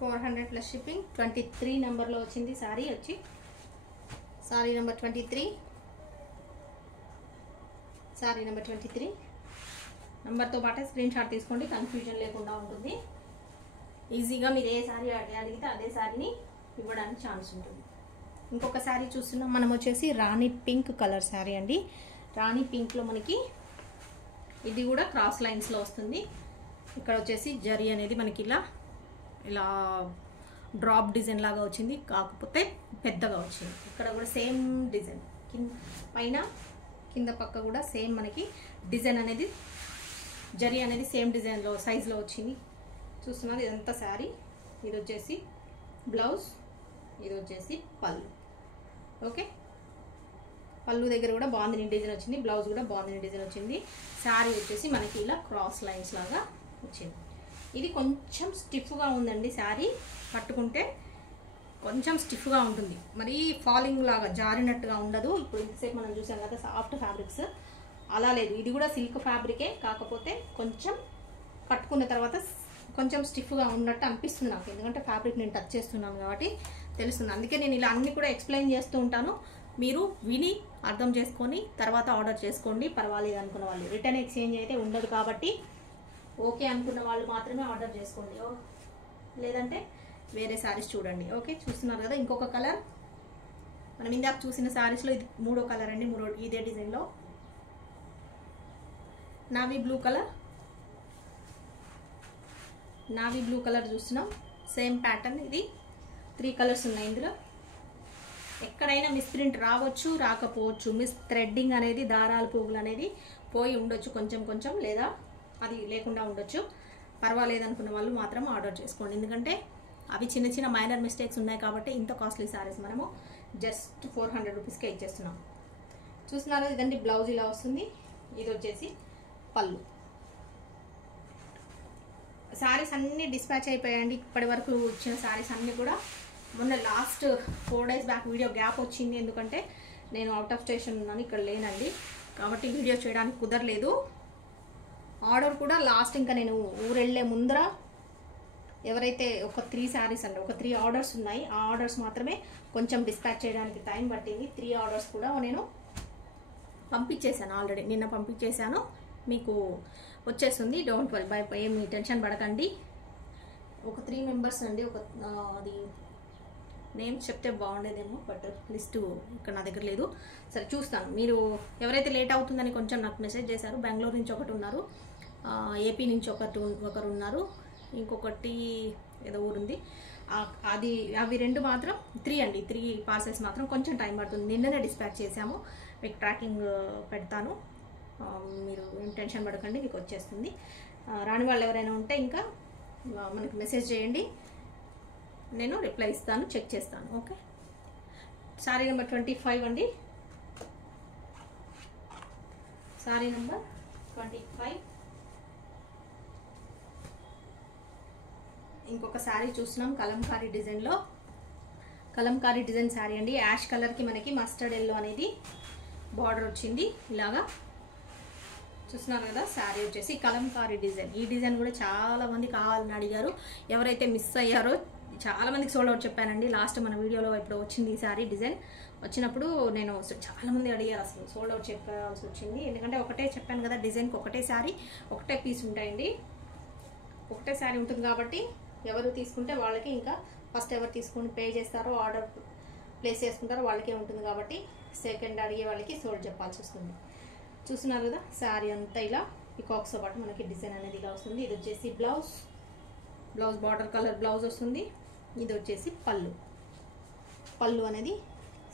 $400 plus shipping. 23 నెంబర్లో వచ్చింది శారీ వచ్చి, శారీ నెంబర్ 23. శారీ నెంబర్ 23 నెంబర్తో పాటే స్క్రీన్ షాట్ తీసుకోండి, కన్ఫ్యూజన్ లేకుండా ఉంటుంది. ఈజీగా మీరు ఏ శారీ అడిగితే అదే శారీని ఇవ్వడానికి ఛాన్స్ ఉంటుంది. ఇంకొక శారీ చూస్తున్నాం మనం వచ్చేసి రాణి పింక్ కలర్ శారీ అండి. రాణి పింక్లో మనకి ఇది కూడా క్రాస్ లైన్స్లో వస్తుంది. ఇక్కడ వచ్చేసి జరీ అనేది మనకి ఇలా డ్రాప్ డిజైన్ లాగా వచ్చింది, కాకపోతే పెద్దగా వచ్చింది. ఇక్కడ కూడా సేమ్ డిజైన్, పైన కింద పక్క కూడా సేమ్ మనకి డిజైన్ అనేది జరీ అనేది సేమ్ డిజైన్లో సైజులో వచ్చింది. చూస్తున్నారు ఇదంతా శారీ. ఇది వచ్చేసి బ్లౌజ్, ఇది వచ్చేసి పళ్ళు. ఓకే, పళ్ళు దగ్గర కూడా బాందిని డిజైన్ వచ్చింది, బ్లౌజ్ కూడా బాందిని డిజైన్ వచ్చింది. శారీ వచ్చేసి మనకి ఇలా క్రాస్ లైన్స్ లాగా వచ్చింది. ఇది కొంచెం స్టిఫ్గా ఉందండి, శారీ పట్టుకుంటే కొంచెం స్టిఫ్గా ఉంటుంది, మరీ ఫాలింగ్ లాగా జారినట్టుగా ఉండదు. ఇప్పుడు ఇంతసేపు మనం చూసాం కదా సాఫ్ట్ ఫ్యాబ్రిక్స్, అలా లేదు. ఇది కూడా సిల్క్ ఫ్యాబ్రికే, కాకపోతే కొంచెం కట్టుకున్న తర్వాత కొంచెం స్టిఫ్గా ఉన్నట్టు అనిపిస్తుంది నాకు, ఎందుకంటే ఫ్యాబ్రిక్ నేను టచ్ చేస్తున్నాను కాబట్టి తెలుస్తుంది. అందుకే నేను ఇలా అన్ని కూడా ఎక్స్ప్లెయిన్ చేస్తూ ఉంటాను. మీరు విని అర్థం చేసుకొని తర్వాత ఆర్డర్ చేసుకోండి. పర్వాలేదు అనుకున్న వాళ్ళు, రిటర్న్ ఎక్స్చేంజ్ అయితే ఉండదు కాబట్టి ఓకే అనుకున్న వాళ్ళు మాత్రమే ఆర్డర్ చేసుకోండి, లేదంటే వేరే శారీస్ చూడండి. ఓకే, చూస్తున్నారు కదా ఇంకొక కలర్. మనం ఇందాక చూసిన శారీస్లో ఇది మూడో కలర్ అండి, ఇదే డిజైన్లో నావీ బ్లూ కలర్ చూస్తున్నాం. సేమ్ ప్యాటర్న్, ఇది 3 కలర్స్ ఉన్నాయి ఇందులో. ఎక్కడైనా మిస్ప్రింట్ రావచ్చు, రాకపోవచ్చు. మిస్ థ్రెడ్డింగ్ అనేది, దారాల పోగులు అనేది పోయి ఉండొచ్చు కొంచెం, లేదా అది లేకుండా ఉండొచ్చు. పర్వాలేదు అనుకున్న వాళ్ళు మాత్రం ఆర్డర్ చేసుకోండి, ఎందుకంటే అవి చిన్న మైనర్ మిస్టేక్స్ ఉన్నాయి కాబట్టి ఇంత కాస్ట్లీ శారీస్ మనము జస్ట్ 400 రూపీస్కే ఇచ్చేస్తున్నాం. చూస్తున్నారా, ఇదండి బ్లౌజ్ ఇలా వస్తుంది. ఇది వచ్చేసి పళ్ళు. శారీస్ అన్నీ డిస్పాచ్ అయిపోయాయండి. ఇప్పటి వరకు ఇచ్చిన శారీస్ అన్నీ కూడా. మొన్న last 4 days back video gap వచ్చింది, ఎందుకంటే నేను అవుట్ ఆఫ్ స్టేషన్ ఉన్నాను, ఇక్కడ లేనండి, కాబట్టి వీడియో చేయడానికి కుదరలేదు. ఆర్డర్ కూడా లాస్ట్ ఇంకా నేను ఊరెళ్ళే ముందర ఎవరైతే ఒక 3 శారీస్ అండి, ఒక 3 ఆర్డర్స్ ఉన్నాయి. ఆ ఆర్డర్స్ మాత్రమే కొంచెం డిస్పాచ్ చేయడానికి టైం పట్టింది. 3 ఆర్డర్స్ కూడా నేను పంపించేశాను ఆల్రెడీ, నిన్న పంపించేశాను. మీకు వచ్చేస్తుంది, డోంట్ వరీ, ఏమి టెన్షన్ పడకండి. ఒక 3 మెంబర్స్ అండి, అది నేమ్స్ చెప్తే బాగుండేదేమో, బట్ లిస్టు ఇక్కడ నా దగ్గర లేదు. సరే చూస్తాను. మీరు ఎవరైతే లేట్ అవుతుందని కొంచెం నాకు మెసేజ్ చేశారు, బెంగళూరు నుంచి ఒకటి ఉన్నారు, ఏపీ నుంచి ఒకరు ఉన్నారు, ఇంకొకటి ఏదో ఊరుంది, అవి 2 మాత్రం 3 అండి. 3 పార్సెల్స్ మాత్రం కొంచెం టైం పడుతుంది. నిన్ననే డిస్పాచ్ చేశాము, మీకు ట్రాకింగ్ పెడతాను, మీరు ఏం టెన్షన్ పడకండి, మీకు వచ్చేస్తుంది. రాని వాళ్ళు ఎవరైనా ఉంటే ఇంకా మనకి మెసేజ్ చేయండి, నేను రిప్లై ఇస్తాను, చెక్ చేస్తాను. ఓకే, శారీ నెంబర్ 25 అండి, శారీ నెంబర్ 25. ఇంకొక శారీ చూస్తున్నాం కలంకారీ డిజైన్లో. కలంకారీ డిజైన్ శారీ అండి. యాష్ కలర్కి మనకి మస్టర్డ్ ఎల్లో అనేది బార్డర్ వచ్చింది ఇలాగా, చూస్తున్నారు కదా. శారీ వచ్చేసి కలంకారీ డిజైన్. ఈ డిజైన్ కూడా చాలా మంది కావాలని అడిగారు. ఎవరైతే మిస్ అయ్యారో చాలా మందికి సోల్డ్ అవుట్ చెప్పానండి. లాస్ట్ మన వీడియోలో ఇప్పుడు వచ్చింది ఈ శారీ డిజైన్. వచ్చినప్పుడు నేను చాలా మంది అడిగారు, అసలు సోల్డ్ అవుట్ చెప్పాల్సి వచ్చింది. ఎందుకంటే ఒకటే చెప్పాను కదా, డిజైన్కి ఒకటే శారీ, ఒకటే పీస్ ఉంటాయండి, ఒకటే శారీ ఉంటుంది కాబట్టి ఎవరు తీసుకుంటే వాళ్ళకి, ఇంకా ఫస్ట్ ఎవరు తీసుకుని పే చేస్తారో, ఆర్డర్ ప్లేస్ చేసుకుంటారో వాళ్ళకే ఉంటుంది కాబట్టి సెకండ్ అడిగే వాళ్ళకి సోల్డ్ చెప్పాల్సి వస్తుంది. చూస్తున్నారు కదా, శారీ అంతా ఇలా పికాక్స్తో పాటు మనకి డిజైన్ అనేది ఇలా వస్తుంది. ఇది వచ్చేసి బ్లౌజ్ బార్డర్ కలర్ బ్లౌజ్ వస్తుంది. ఇది వచ్చేసి పళ్ళు అనేది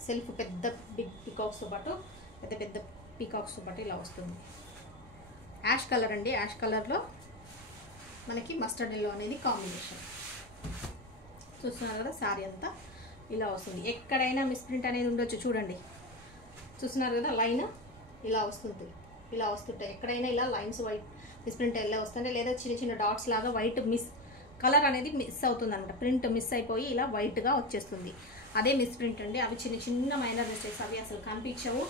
సెల్ఫ్ పెద్ద బిగ్ పికాక్స్తో పాటు పెద్ద పికాక్స్తో పాటు ఇలా వస్తుంది. యాష్ కలర్ అండి, యాష్ కలర్లో మనకి మస్టర్డ్ ఎల్లో అనేది కాంబినేషన్. చూస్తున్నారు కదా, శారీ అంతా ఇలా వస్తుంది. ఎక్కడైనా మిస్ప్రింట్ అనేది ఉండొచ్చు, చూడండి. చూస్తున్నారు కదా, లైన్ ఇలా వస్తుంటాయి. ఎక్కడైనా ఇలా లైన్స్ వైట్ మిస్ప్రింట్ ఎలా వస్తుంటే, లేదా చిన్న డాట్స్ లాగా వైట్ కలర్ అనేది మిస్ అవుతుందంట, ప్రింట్ మిస్ అయిపోయి ఇలా వైట్గా వచ్చేస్తుంది. అదే మిస్ప్రింట్ అండి. అవి చిన్న మైనర్ మిస్టేక్స్, అవి అసలు కనిపించవు,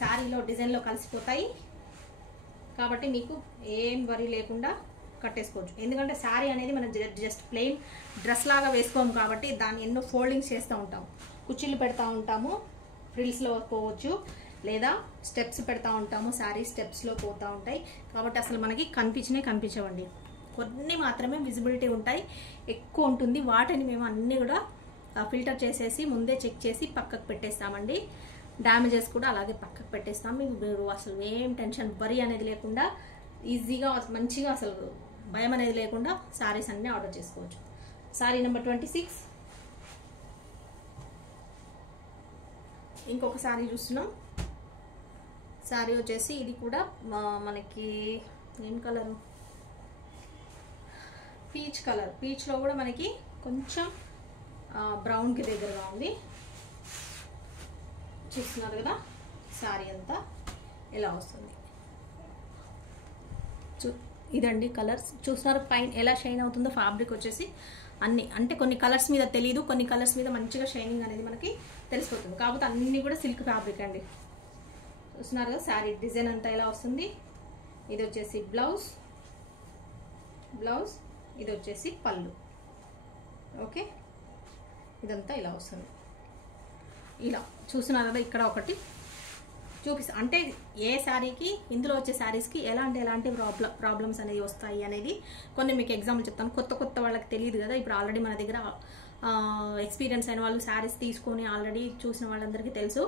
శారీలో డిజైన్లో కలిసిపోతాయి. కాబట్టి మీకు ఏం వరీ లేకుండా కట్టేసుకోవచ్చు. ఎందుకంటే శారీ అనేది మనం జస్ట్ ప్లెయిన్ డ్రెస్ లాగా వేసుకోము కాబట్టి దాన్ని ఎన్నో ఫోల్డింగ్స్ చేస్తూ ఉంటాం, కుచ్చిళ్ళు పెడతా ఉంటాము, ఫ్రిల్స్లో పోవచ్చు, లేదా స్టెప్స్ పెడతా ఉంటాము, శారీ స్టెప్స్లో పోతూ ఉంటాయి. కాబట్టి అసలు మనకి కనిపించవండి. కొన్ని మాత్రమే విజిబిలిటీ ఉంటాయి, ఎక్కువ ఉంటుంది. వాటిని మేము అన్నీ కూడా ఫిల్టర్ చేసేసి ముందే చెక్ చేసి పక్కకు పెట్టేస్తామండి. డ్యామేజెస్ కూడా అలాగే పక్కకు పెట్టేస్తాం. మీరు అసలు ఏం టెన్షన్ వరీ అనేది లేకుండా ఈజీగా మంచిగా అసలు భయం అనేది లేకుండా శారీస్ అన్నీ ఆర్డర్ చేసుకోవచ్చు. శారీ నెంబర్ 26. ఇంకొక శారీ చూస్తున్నాం. శారీ వచ్చేసి ఇది కూడా మనకి ఏం కలరు, పీచ్ కలర్. పీచ్లో కూడా మనకి కొంచెం బ్రౌన్కి దగ్గరగా ఉంది. చూస్తున్నారు కదా, శారీ అంతా ఇలా వస్తుంది. ఇదండి కలర్స్ చూస్తున్నారు పైన ఎలా షైన్ అవుతుందో. ఫ్యాబ్రిక్ వచ్చేసి అన్ని అంటే కొన్ని కలర్స్ మీద తెలియదు, కొన్ని కలర్స్ మీద మంచిగా షైనింగ్ అనేది మనకి తెలిసిపోతుంది. కాకపోతే అన్నీ కూడా సిల్క్ ఫ్యాబ్రిక్ అండి. చూస్తున్నారు కదా శారీ డిజైన్ అంతా ఎలా వస్తుంది. ఇది వచ్చేసి బ్లౌజ్, ఇది వచ్చేసి పళ్ళు. ఓకే, ఇదంతా ఇలా వస్తుంది. ఇలా చూస్తున్నారు కదా, ఇక్కడ ఒకటి చూపిస్తా. అంటే ఏ శారీకి ఇందులో వచ్చే శారీస్కి ఎలాంటి ప్రాబ్లమ్స్ అనేది వస్తాయి అనేది కొన్ని మీకు ఎగ్జాంపుల్ చెప్తాను. కొత్త వాళ్ళకి తెలియదు కదా. ఇప్పుడు ఆల్రెడీ మన దగ్గర ఎక్స్పీరియన్స్ అయిన వాళ్ళు శారీస్ తీసుకొని ఆల్రెడీ చూసిన వాళ్ళందరికీ తెలుసు.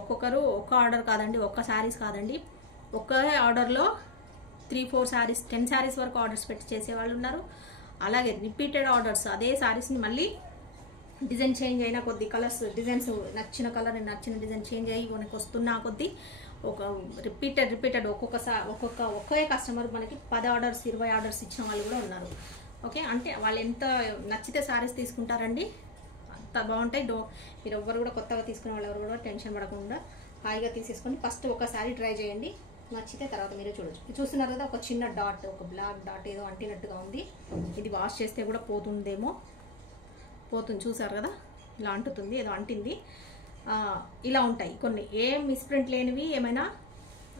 ఒక్కొక్కరు ఒక్క ఆర్డర్ కాదండి, ఒక్క శారీస్ కాదండి, ఒక్క ఆర్డర్లో 3-4 శారీస్ 10 శారీస్ వరకు ఆర్డర్స్ పెట్టి చేసేవాళ్ళు ఉన్నారు. అలాగే రిపీటెడ్ ఆర్డర్స్ అదే శారీస్ని మళ్ళీ డిజైన్ చేంజ్ అయినా కొద్ది కలర్స్ డిజైన్స్ నచ్చిన కలర్ నచ్చిన డిజైన్ చేంజ్ అయ్యి మనకు వస్తున్నా కొద్ది ఒక రిపీటెడ్ ఒక్కొక్క కస్టమర్ మనకి 10 ఆర్డర్స్ 20 ఆర్డర్స్ ఇచ్చిన వాళ్ళు కూడా ఉన్నారు. ఓకే, అంటే వాళ్ళు ఎంత నచ్చితే శారీస్ తీసుకుంటారండి, అంత బాగుంటాయి. మీరు ఎవరు కూడా కొత్తగా తీసుకునే వాళ్ళు ఎవరు కూడా టెన్షన్ పడకుండా హాయిగా తీసేసుకొని ఫస్ట్ ఒక శారీ ట్రై చేయండి. నచ్చితే తర్వాత మీరే చూడొచ్చు. చూస్తున్నారు కదా, ఒక చిన్న డాట్, ఒక బ్లాక్ డాట్ ఏదో అంటినట్టుగా ఉంది. ఇది వాష్ చేస్తే కూడా పోతుంది, చూసారు కదా, ఇలా అంటుతుంది, ఏదో అంటింది. ఇలా ఉంటాయి కొన్ని ఏం మిస్ప్రింట్ లేనివి, ఏమైనా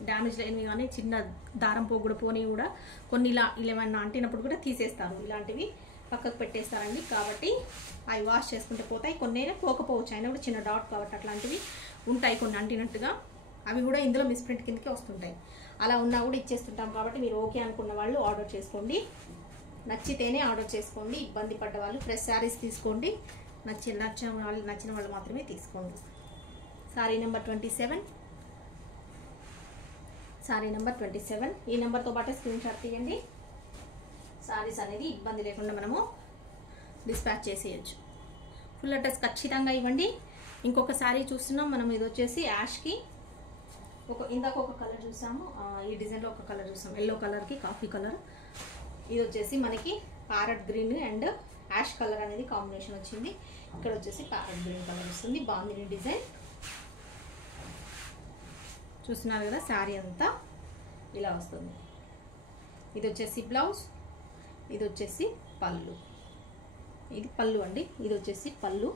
డ్యామేజ్ లేనివి కానీ చిన్న దారం పోగు కూడా పోనీ కూడా కొన్ని ఇలా ఏమైనా అంటినప్పుడు కూడా తీసేస్తారు. ఇలాంటివి పక్కకు పెట్టేస్తారండి. కాబట్టి అవి వాష్ చేసుకుంటే పోతాయి. కొన్ని పోకపోవచ్చు, అయినా కూడా చిన్న డాట్ కాబట్టి అట్లాంటివి ఉంటాయి కొన్ని అంటినట్టుగా. అవి కూడా ఇందులో మిస్ప్రింట్ కిందకి వస్తుంటాయి. అలా ఉన్నా కూడా ఇచ్చేస్తుంటాం. కాబట్టి మీరు ఓకే అనుకున్న వాళ్ళు ఆర్డర్ చేసుకోండి, నచ్చితేనే ఆర్డర్ చేసుకోండి. ఇబ్బంది పడ్డ వాళ్ళు ఫ్రెష్ శారీస్ తీసుకోండి. నచ్చిన వాళ్ళు మాత్రమే తీసుకోండి. Sari number 27, sari number 27. ఈ నెంబర్తో పాటు స్క్రీన్ షాట్ తీయండి. శారీస్ అనేది ఇబ్బంది లేకుండా మనము డిస్పాచ్ చేసేయచ్చు. ఫుల్ అడ్రస్ ఖచ్చితంగా ఇవ్వండి. ఇంకొక శారీ చూస్తున్నాం మనం. ఇది వచ్చేసి యాష్కి ఇందాక ఒక కలర్ చూసాము, ఈ డిజైన్లో ఒక కలర్ చూసాము, ఎల్లో కలర్కి కాఫీ కలర్. ఇది వచ్చేసి మనకి parrot green and ash colour అనేది కాంబినేషన్ వచ్చింది. ఇక్కడ వచ్చేసి ప్యారెట్ గ్రీన్ కలర్ వస్తుంది. బాగుంది డిజైన్. చూస్తున్నారు కదా, శారీ అంతా ఇలా వస్తుంది. ఇది వచ్చేసి బ్లౌజ్, ఇది వచ్చేసి పళ్ళు. ఇది పళ్ళు అండి, ఇది వచ్చేసి పళ్ళు.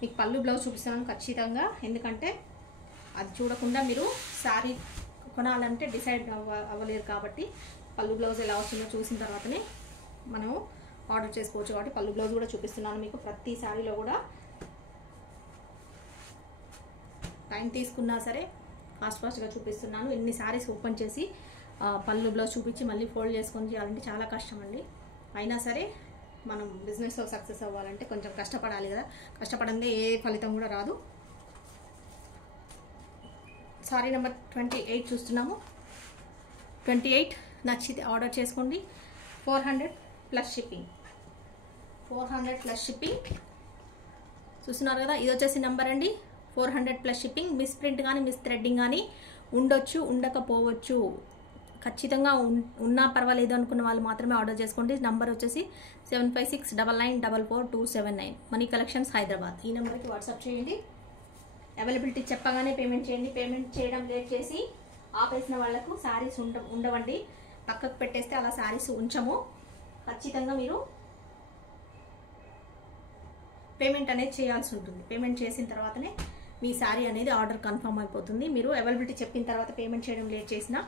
మీకు పళ్ళు బ్లౌజ్ చూపిస్తున్నాను ఖచ్చితంగా, ఎందుకంటే అది చూడకుండా మీరు శారీ కొనాలంటే డిసైడ్ అవ్వలేరు. కాబట్టి పళ్ళు బ్లౌజ్ ఎలా వస్తుందో చూసిన తర్వాతనే మనము ఆర్డర్ చేసుకోవచ్చు. కాబట్టి పళ్ళు బ్లౌజ్ కూడా చూపిస్తున్నాను మీకు. ప్రతి శారీలో కూడా టైం తీసుకున్నా సరే ఫాస్ట్గా చూపిస్తున్నాను. ఎన్ని శారీస్ ఓపెన్ చేసి పళ్ళు బ్లౌజ్ చూపించి మళ్ళీ ఫోల్డ్ చేసుకొని చేయాలంటే చాలా కష్టం అండి. అయినా సరే మనం బిజినెస్లో సక్సెస్ అవ్వాలంటే కొంచెం కష్టపడాలి కదా. కష్టపడందే ఏ ఫలితం కూడా రాదు. సారీ నెంబర్ 28 చూస్తున్నాము. 28 నచ్చితే ఆర్డర్ చేసుకోండి. 400 ప్లస్ షిప్పింగ్, 400 ప్లస్ షిప్పింగ్. చూస్తున్నారు కదా, ఇది వచ్చేసి నెంబర్ అండి. 400 ప్లస్ షిప్పింగ్. మిస్ ప్రింట్ కానీ మిస్ థ్రెడ్డింగ్ కానీ ఉండొచ్చు, ఉండకపోవచ్చు. ఖచ్చితంగా ఉన్నా పర్వాలేదు అనుకున్న వాళ్ళు మాత్రమే ఆర్డర్ చేసుకోండి. నంబర్ వచ్చేసి 7569444279. Money collections Hyderabad. ఈ నెంబర్కి వాట్సాప్ చేయండి. అవైలబిలిటీ చెప్పగానే పేమెంట్ చేయండి. పేమెంట్ చేయడం లేట్ చేసి ఆపేసిన వాళ్ళకు శారీస్ ఉండవండి. పక్కకు పెట్టేస్తే అలా శారీస్ ఉంచము. ఖచ్చితంగా మీరు పేమెంట్ అనేది చేయాల్సి ఉంటుంది. పేమెంట్ చేసిన తర్వాతనే మీ శారీ అనేది ఆర్డర్ కన్ఫర్మ్ అయిపోతుంది. మీరు అవైలబిలిటీ చెప్పిన తర్వాత పేమెంట్ చేయడం లేట్ చేసినా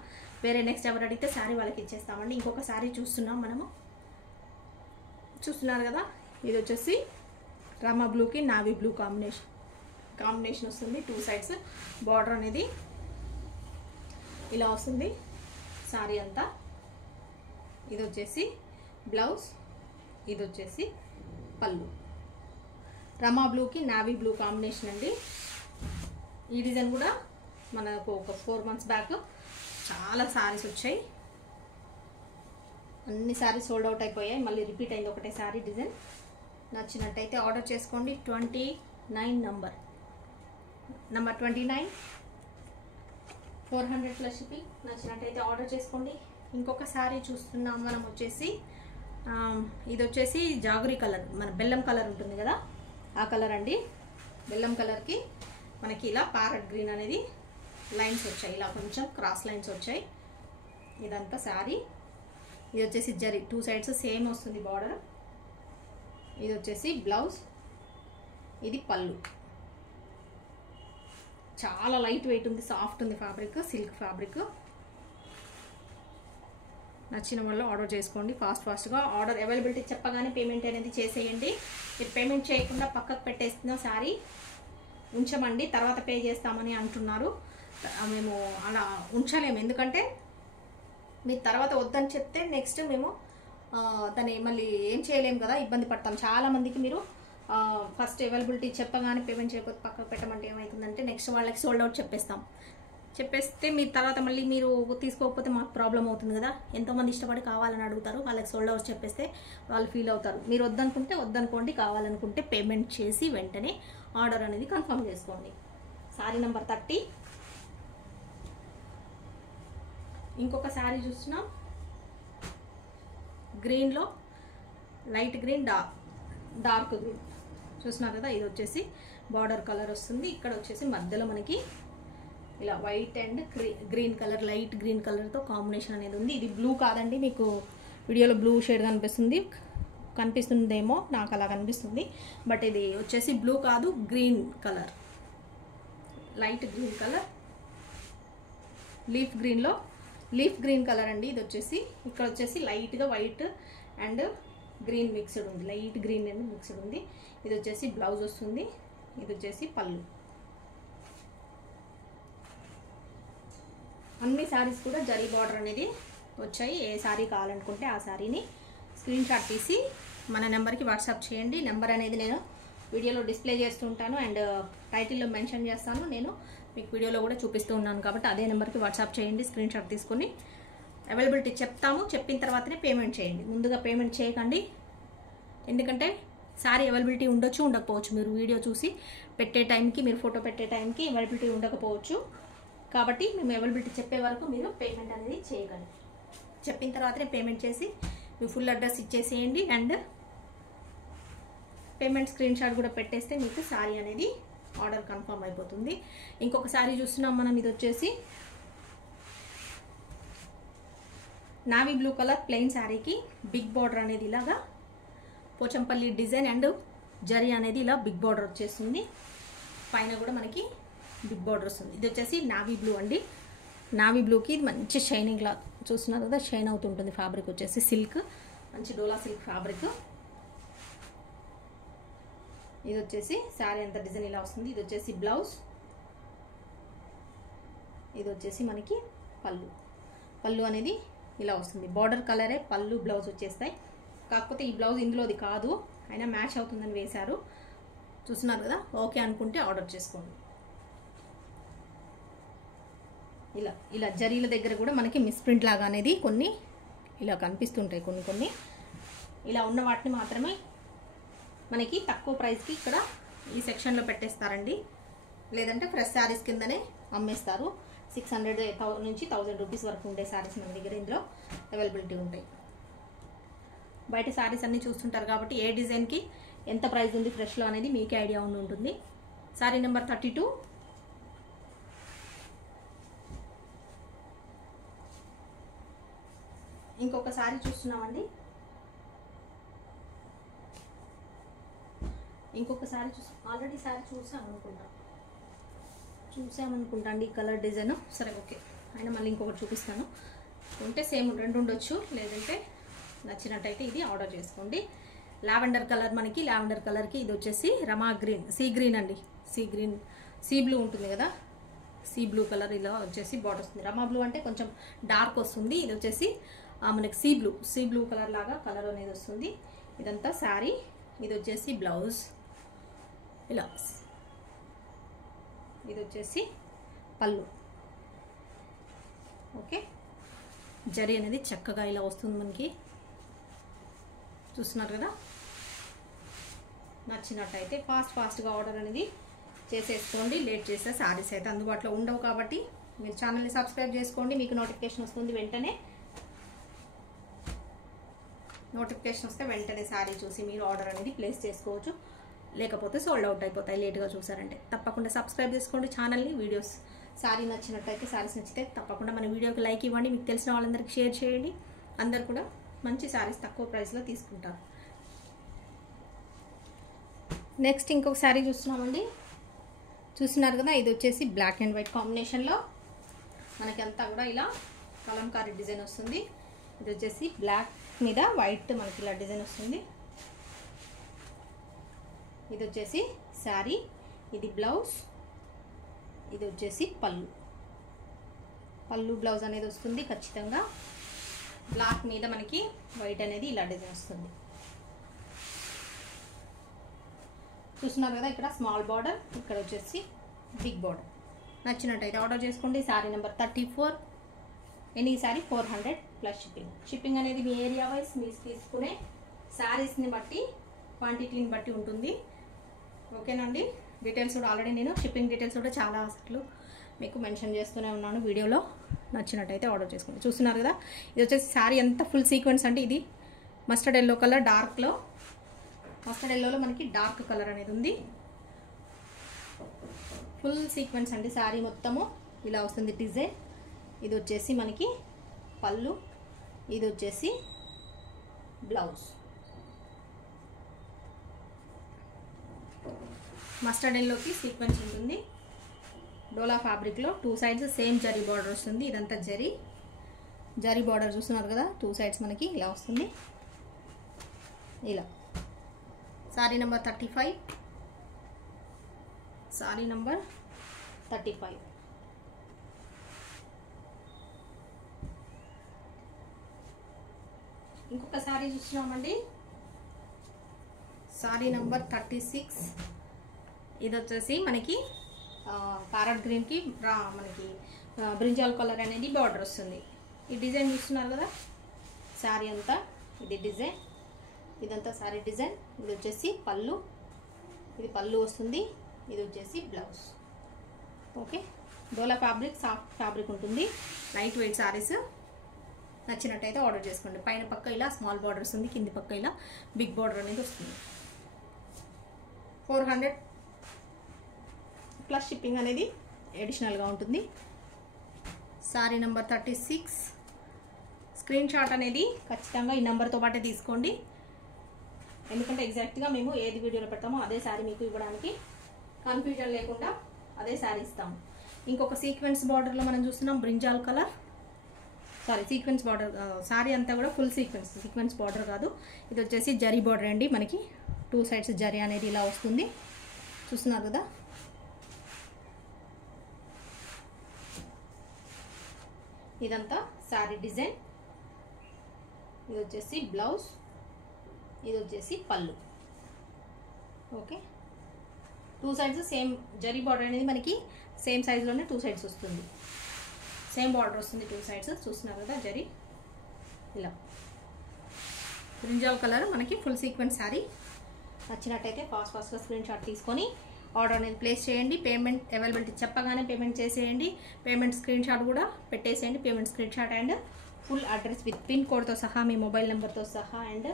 వేరే నెక్స్ట్ ఎవరు అడిగితే శారీ వాళ్ళకి ఇచ్చేస్తామండి. ఇంకొక శారీ చూస్తున్నాం మనము. చూస్తున్నారు కదా, ఇది వచ్చేసి రామా బ్లూకి నావీ బ్లూ కాంబినేషన్ వస్తుంది. 2 సైడ్స్ బార్డర్ అనేది ఇలా వస్తుంది శారీ అంతా. ఇది వచ్చేసి బ్లౌజ్, ఇది వచ్చేసి పళ్ళు. రమా బ్లూకి నావీ బ్లూ కాంబినేషన్ అండి. ఈ డిజైన్ కూడా మనకు ఒక 4 months బ్యాక్ చాలా శారీస్ వచ్చాయి. అన్ని శారీస్ సోల్డ్ అవుట్ అయిపోయాయి. మళ్ళీ రిపీట్ అయింది ఒకటే శారీ డిజైన్. నచ్చినట్టయితే ఆర్డర్ చేసుకోండి. 29 నంబర్ 29, 400 ప్లస్ షిప్పింగ్. నచ్చినట్టయితే ఆర్డర్ చేసుకోండి. ఇంకొక శారీ చూస్తున్నాం మనం వచ్చేసి. ఇది వచ్చేసి జాగురీ కలర్, మన బెల్లం కలర్ ఉంటుంది కదా, ఆ కలర్ అండి. బెల్లం కలర్కి మనకి ఇలా ప్యారెట్ గ్రీన్ అనేది లైన్స్ వచ్చాయి, ఇలా కొంచెం క్రాస్ లైన్స్ వచ్చాయి. ఇదంతా శారీ. ఇది వచ్చేసి జరీ 2 సైడ్స్ సేమ్ వస్తుంది బార్డర్. ఇది వచ్చేసి బ్లౌజ్, ఇది పళ్ళు. చాలా లైట్ వెయిట్ ఉంది, సాఫ్ట్ ఉంది ఫ్యాబ్రిక్, సిల్క్ ఫ్యాబ్రిక్. నచ్చిన వాళ్ళు ఆర్డర్ చేసుకోండి ఫాస్ట్గా. ఆర్డర్ అవైలబిలిటీ చెప్పగానే పేమెంట్ అనేది చేసేయండి. మీరు పేమెంట్ చేయకుండా పక్కకు పెట్టేస్తున్న శారీ ఉంచమండి, తర్వాత పే చేస్తామని అంటున్నారు. మేము అలా ఉంచలేము, ఎందుకంటే మీరు తర్వాత వద్దని చెప్తే నెక్స్ట్ మేము దాన్ని మళ్ళీ ఏం చేయలేము కదా, ఇబ్బంది పడతాం. చాలామందికి మీరు ఫస్ట్ అవైలబిలిటీ చెప్పగానే పేమెంట్ చేయకపోతే పక్కకు పెట్టమంటే ఏమవుతుందంటే నెక్స్ట్ వాళ్ళకి సోల్డ్ అవుట్ చెప్పేస్తే మీరు తర్వాత మళ్ళీ మీరు తీసుకోకపోతే మాకు ప్రాబ్లం అవుతుంది కదా. ఎంతోమంది ఇష్టపడి కావాలని అడుగుతారు, వాళ్ళకి సోల్డ్ అవుట్ చెప్పేస్తే వాళ్ళు ఫీల్ అవుతారు. మీరు వద్దనుకోండి, కావాలనుకుంటే పేమెంట్ చేసి వెంటనే ఆర్డర్ అనేది కన్ఫర్మ్ చేసుకోండి. శారీ నెంబర్ 30. ఇంకొక శారీ చూస్తున్నాం, గ్రీన్లో లైట్ గ్రీన్, డార్క్ గ్రీన్ చూస్తున్నారు కదా. ఇది వచ్చేసి బార్డర్ కలర్ వస్తుంది. ఇక్కడ వచ్చేసి మధ్యలో మనకి ఇలా white and green colour, light green కలర్తో కాంబినేషన్ అనేది ఉంది. ఇది బ్లూ కాదండి, మీకు వీడియోలో బ్లూ షేడ్ కనిపిస్తుందేమో, నాకు అలా కనిపిస్తుంది. బట్ ఇది వచ్చేసి బ్లూ కాదు, green colour, light green colour, leaf green colour అండి. ఇది వచ్చేసి ఇక్కడ వచ్చేసి లైట్గా వైట్ అండ్ గ్రీన్ మిక్స్డ్ ఉంది, లైట్ గ్రీన్ అండ్ మిక్స్డ్ ఉంది. ఇది వచ్చేసి బ్లౌజ్ వస్తుంది, ఇది వచ్చేసి పళ్ళు. అన్ని శారీస్ కూడా జరీ బార్డర్ అనేది వచ్చాయి. ఏ శారీ కావాలనుకుంటే ఆ శారీని స్క్రీన్ షాట్ తీసి మన నెంబర్కి వాట్సాప్ చేయండి. నెంబర్ అనేది నేను వీడియోలో డిస్ప్లే చేస్తూ ఉంటాను అండ్ టైటిల్లో మెన్షన్ చేస్తాను. నేను మీకు వీడియోలో కూడా చూపిస్తూ ఉన్నాను కాబట్టి అదే నెంబర్కి వాట్సాప్ చేయండి. స్క్రీన్ షాట్ తీసుకొని అవైలబిలిటీ చెప్తాము, చెప్పిన తర్వాతనే పేమెంట్ చేయండి. ముందుగా పేమెంట్ చేయకండి, ఎందుకంటే శారీ అవైలబిలిటీ ఉండొచ్చు, ఉండకపోవచ్చు. మీరు వీడియో చూసి పెట్టే టైంకి, మీరు ఫోటో పెట్టే టైంకి అవైలబిలిటీ ఉండకపోవచ్చు. కాబట్టి మేము అవైలబిలిటీ చెప్పే వరకు మీరు పేమెంట్ అనేది చేయగలరు. చెప్పిన తర్వాతనే పేమెంట్ చేసి మీ ఫుల్ అడ్రస్ ఇచ్చేసేయండి అండ్ పేమెంట్ స్క్రీన్ షాట్ కూడా పెట్టేస్తే మీకు శారీ అనేది ఆర్డర్ కన్ఫర్మ్ అయిపోతుంది. ఇంకొక శారీ చూస్తున్నాం మనం. ఇది వచ్చేసి నావీ బ్లూ కలర్ ప్లెయిన్ శారీకి బిగ్ బార్డర్ అనేది ఇలాగా పోచంపల్లి డిజైన్ అండ్ జరీ అనేది ఇలా బిగ్ బార్డర్ వచ్చేస్తుంది. పైన కూడా మనకి బిగ్ బార్డర్ వస్తుంది. ఇది వచ్చేసి నావీ బ్లూ అండి. నావీ బ్లూకి ఇది మంచి షైనింగ్ లా చూస్తున్నారు కదా, షైన్ అవుతుంటుంది. ఫ్యాబ్రిక్ వచ్చేసి సిల్క్, మంచి డోలా సిల్క్ ఫ్యాబ్రిక్. ఇది వచ్చేసి శారీ అంత డిజైన్ ఇలా వస్తుంది. ఇది వచ్చేసి బ్లౌజ్, ఇది వచ్చేసి మనకి పళ్ళు అనేది ఇలా వస్తుంది. బార్డర్ కలరే పళ్ళు బ్లౌజ్ వచ్చేస్తాయి. కాకపోతే ఈ బ్లౌజ్ ఇందులోది కాదు, అయినా మ్యాచ్ అవుతుందని వేశారు. చూస్తున్నారు కదా, ఓకే అనుకుంటే ఆర్డర్ చేసుకోండి. ఇలా జరీల దగ్గర కూడా మనకి మిస్ప్రింట్ లాగా అనేది కొన్ని ఇలా కనిపిస్తుంటాయి. కొన్ని ఇలా ఉన్న వాటిని మాత్రమే మనకి తక్కువ ప్రైస్కి ఇక్కడ ఈ సెక్షన్లో పెట్టేస్తారండి. లేదంటే ఫ్రెష్ శారీస్ కిందనే అమ్మేస్తారు. 600 నుంచి 1000 రూపీస్ వరకు ఉండే శారీస్ మన దగ్గర ఇందులో అవైలబిలిటీ ఉంటాయి. బయట శారీస్ అన్నీ చూస్తుంటారు కాబట్టి ఏ డిజైన్కి ఎంత ప్రైస్ ఉంది ఫ్రెష్లో అనేది మీకే ఐడియా ఉంటుంది. శారీ నెంబర్ 32. ఇంకొక శారీ చూస్తున్నామండి. ఆల్రెడీ శారీ చూసామనుకుంటా అండి. ఈ కలర్ డిజైన్ సరే ఓకే, అయినా మళ్ళీ ఇంకొకటి చూపిస్తాను. ఉంటే సేమ్ 2 ఉండొచ్చు, లేదంటే నచ్చినట్టయితే ఇది ఆర్డర్ చేసుకోండి. లావెండర్ కలర్, మనకి లావెండర్ కలర్కి ఇది వచ్చేసి రమా గ్రీన్, సీ గ్రీన్ అండి. సీ బ్లూ ఉంటుంది కదా, సీ బ్లూ కలర్ ఇలా వచ్చేసి బార్డర్ వస్తుంది. రమా బ్లూ అంటే కొంచెం డార్క్ వస్తుంది. ఇది వచ్చేసి మనకి సీ బ్లూ కలర్ లాగా కలర్ అనేది వస్తుంది. ఇదంతా శారీ. ఇది వచ్చేసి బ్లౌజ్ ఇలా, ఇది వచ్చేసి పళ్ళు. ఓకే, జరీ అనేది చక్కగా ఇలా వస్తుంది మనకి. చూస్తున్నారు కదా, నచ్చినట్టయితే ఫాస్ట్గా ఆర్డర్ అనేది చేసేసుకోండి. లేట్ చేస్తే శారీస్ అయితే అందుబాటులో ఉండవు కాబట్టి మీరు ఛానల్ని సబ్స్క్రైబ్ చేసుకోండి. మీకు నోటిఫికేషన్ వస్తుంది, వెంటనే నోటిఫికేషన్ వస్తే వెంటనే శారీ చూసి మీరు ఆర్డర్ అనేది ప్లేస్ చేసుకోవచ్చు. లేకపోతే సోల్డ్ అవుట్ అయిపోతాయి లేట్గా చూసారంటే. తప్పకుండా సబ్స్క్రైబ్ చేసుకోండి ఛానల్ని. వీడియోస్ శారీ నచ్చినట్టయితే, శారీస్ నచ్చితే తప్పకుండా మన వీడియోకి లైక్ ఇవ్వండి. మీకు తెలిసిన వాళ్ళందరికీ షేర్ చేయండి. అందరు కూడా మంచి శారీస్ తక్కువ ప్రైస్లో తీసుకుంటారు. నెక్స్ట్ ఇంకొక శారీ చూస్తున్నామండి. చూస్తున్నారు కదా, ఇది వచ్చేసి బ్లాక్ అండ్ వైట్ కాంబినేషన్లో మనకి అంతా కూడా ఇలా కలంకారీ డిజైన్ వస్తుంది. ఇది వచ్చేసి బ్లాక్ మీద వైట్ మనకి ఇలా డిజైన్ వస్తుంది. ఇది వచ్చేసి శారీ, ఇది బ్లౌజ్, ఇది వచ్చేసి పళ్ళు బ్లౌజ్ అనేది వస్తుంది. ఖచ్చితంగా బ్లాక్ మీద మనకి వైట్ అనేది ఇలా డిజైన్ వస్తుంది. చూస్తున్నారు కదా, ఇక్కడ స్మాల్ బార్డర్, ఇక్కడ వచ్చేసి బిగ్ బార్డర్. నచ్చినట్టయితే ఆర్డర్ చేసుకోండి. Sari number 34. Any sari 400 plus shipping. Shipping అనేది మీ ఏరియా వైజ్ మీరు తీసుకునే శారీస్ని బట్టి, క్వాంటిటీని బట్టి ఉంటుంది. ఓకేనండి. డీటెయిల్స్ కూడా ఆల్రెడీ నేను షిప్పింగ్ డీటెయిల్స్ కూడా చాలా సార్లు మీకు మెన్షన్ చేస్తూనే ఉన్నాను వీడియోలో. నచ్చినట్టయితే ఆర్డర్ చేసుకోండి. చూస్తున్నారు కదా, ఇది వచ్చేసి శారీ అంతా ఫుల్ సీక్వెన్స్ అండి. ఇది మస్టర్డ్ ఎల్లో కలర్, డార్క్లో మస్టర్డ్ ఎల్లోలో మనకి డార్క్ కలర్ అనేది ఉంది. ఫుల్ సీక్వెన్స్ అండి. శారీ మొత్తము ఇలా వస్తుంది డిజైన్. ఇది వచ్చేసి మనకి పళ్ళు, ఇది వచ్చేసి బ్లౌజ్. మస్టర్డ్ ఎల్లోకి సీక్వెన్స్ ఉంటుంది. డోలా ఫ్యాబ్రిక్లో 2 సైడ్స్ సేమ్ జరీ బార్డర్ వస్తుంది. ఇదంతా జరీ బార్డర్ చూస్తున్నారు కదా, 2 సైడ్స్ మనకి ఇలా వస్తుంది. ఇలా శారీ నెంబర్ 35. శారీ నెంబర్ 35. ఇంకొక శారీ చూస్తున్నామండి. శారీ నెంబర్ 36. ఇది వచ్చేసి మనకి ప్యారెట్ గ్రీన్కి మనకి బ్రింజాల్ కలర్ అనేది బార్డర్ వస్తుంది. ఈ డిజైన్ చూస్తున్నారు కదా, శారీ అంతా ఇది డిజైన్. ఇదంతా శారీ డిజైన్. ఇది వచ్చేసి పళ్ళు, ఇది పళ్ళు వస్తుంది. ఇది వచ్చేసి బ్లౌజ్. ఓకే, డోలా ఫ్యాబ్రిక్, సాఫ్ట్ ఫ్యాబ్రిక్ ఉంటుంది. Light weight saris. నచ్చినట్టయితే ఆర్డర్ చేసుకోండి. పైన పక్క ఇలా స్మాల్ బార్డర్ వస్తుంది, కింది పక్క ఇలా బిగ్ బార్డర్ అనేది వస్తుంది. 400 ప్లస్ షిప్పింగ్ అనేది అడిషనల్గా ఉంటుంది. శారీ నెంబర్ 36. స్క్రీన్ షాట్ అనేది ఖచ్చితంగా ఈ నెంబర్తో పాటే తీసుకోండి. ఎందుకంటే ఎగ్జాక్ట్గా మేము ఏది వీడియోలో పెడతామో అదే శారీ మీకు ఇవ్వడానికి కన్ఫ్యూజన్ లేకుండా అదే శారీ ఇస్తాము. ఇంకొక సీక్వెన్స్ బార్డర్లో మనం చూస్తున్నాం brinjal colour. Sequence border. Sari అంతా కూడా ఫుల్ సీక్వెన్స్ బార్డర్ కాదు. ఇది వచ్చేసి జరీ బార్డర్ అండి. మనకి 2 సైడ్స్ జరీ అనేది ఇలా వస్తుంది. చూస్తున్నారు కదా, ఇదంతా శారీ డిజైన్. ఇది వచ్చేసి బ్లౌజ్, ఇది వచ్చేసి పళ్ళు. Okay, 2 sides same zari border అనేది మనకి సేమ్ సైజులోనే 2 సైడ్స్ వస్తుంది. సేమ్ బార్డర్ వస్తుంది 2 సైడ్స్. చూస్తున్నారు కదా, జరీ ఇలా బ్రింజాల్ కలర్ మనకి ఫుల్ సీక్వెన్స్ శారీ. నచ్చినట్టయితే ఫాస్ట్గా స్క్రీన్ షాట్ తీసుకొని ఆర్డర్ అనేది ప్లేస్ చేయండి. పేమెంట్ అవైలబిలిటీ చెప్పగానే పేమెంట్ చేసేయండి. పేమెంట్ స్క్రీన్ షాట్ కూడా పెట్టేసేయండి. Payment screen shot and full address with pin కోడ్తో సహా, మీ మొబైల్ నెంబర్తో సహా అండ్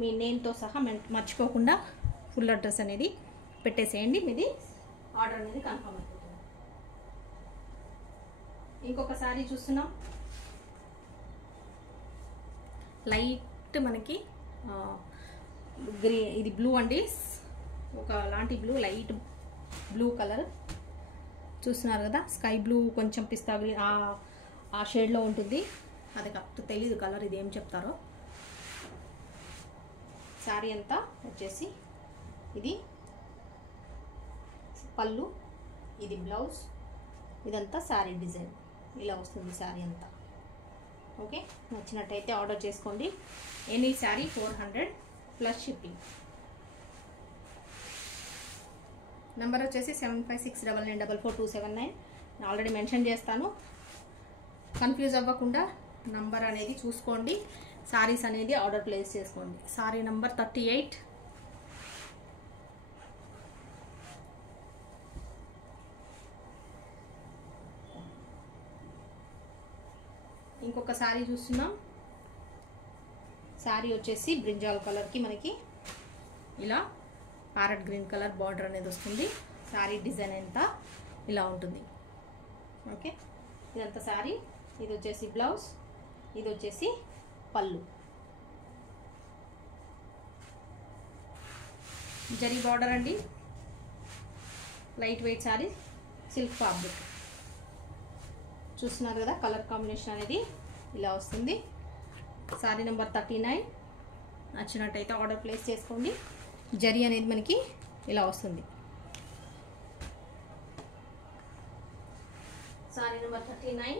మీ నేమ్తో సహా మర్చిపోకుండా ఫుల్ అడ్రస్ అనేది పెట్టేసేయండి. మీది ఆర్డర్ అనేది కన్ఫర్మ్ అయిపోతుంది. ఇంకొక శారీ చూస్తున్నాం. లైట్ మనకి గ్రీన్, ఇది బ్లూ అండి. ఒక లాంటి బ్లూ, లైట్ బ్లూ కలర్. చూస్తున్నారు కదా, స్కై బ్లూ కొంచెం పిస్తా గ్రీన్ ఆ షేడ్లో ఉంటుంది. అది కరెక్ట్ తెలీదు కలర్, ఇది ఏం చెప్తారో. శారీ అంతా వచ్చేసి ఇది పళ్ళు, ఇది బ్లౌజ్, ఇదంతా శారీ డిజైన్ ఇలా వస్తుంది శారీ అంతా. ఓకే, నచ్చినట్టయితే ఆర్డర్ చేసుకోండి. Any sari 400 plus shipping. Number వచ్చేసి 7569944279. ఆల్రెడీ మెన్షన్ చేస్తాను. కన్ఫ్యూజ్ అవ్వకుండా నంబర్ అనేది చూసుకోండి. సారీస్ అనేది ఆర్డర్ ప్లేస్ చేసుకోండి. Sorry number 38. ఇంకొక సారీ చూస్తున్నాం. సారీ వచ్చేసి బ్రింజాల్ కలర్కి మనకి ఇలా ప్యారెట్ గ్రీన్ కలర్ బార్డర్ అనేది వస్తుంది. శారీ డిజైన్ అంతా ఇలా ఉంటుంది. ఓకే, ఇదంతా శారీ. ఇది వచ్చేసి బ్లౌజ్, ఇది వచ్చేసి పళ్ళు. జరీ బార్డర్ అండి, light weight sari, silk fabric. చూస్తున్నారు కదా కలర్ కాంబినేషన్ అనేది ఇలా వస్తుంది. శారీ నెంబర్ 39. నచ్చినట్టయితే ఆర్డర్ ప్లేస్ చేసుకోండి. జరీ అనేది మనకి ఇలా వస్తుంది. శారీ నెంబర్ 39.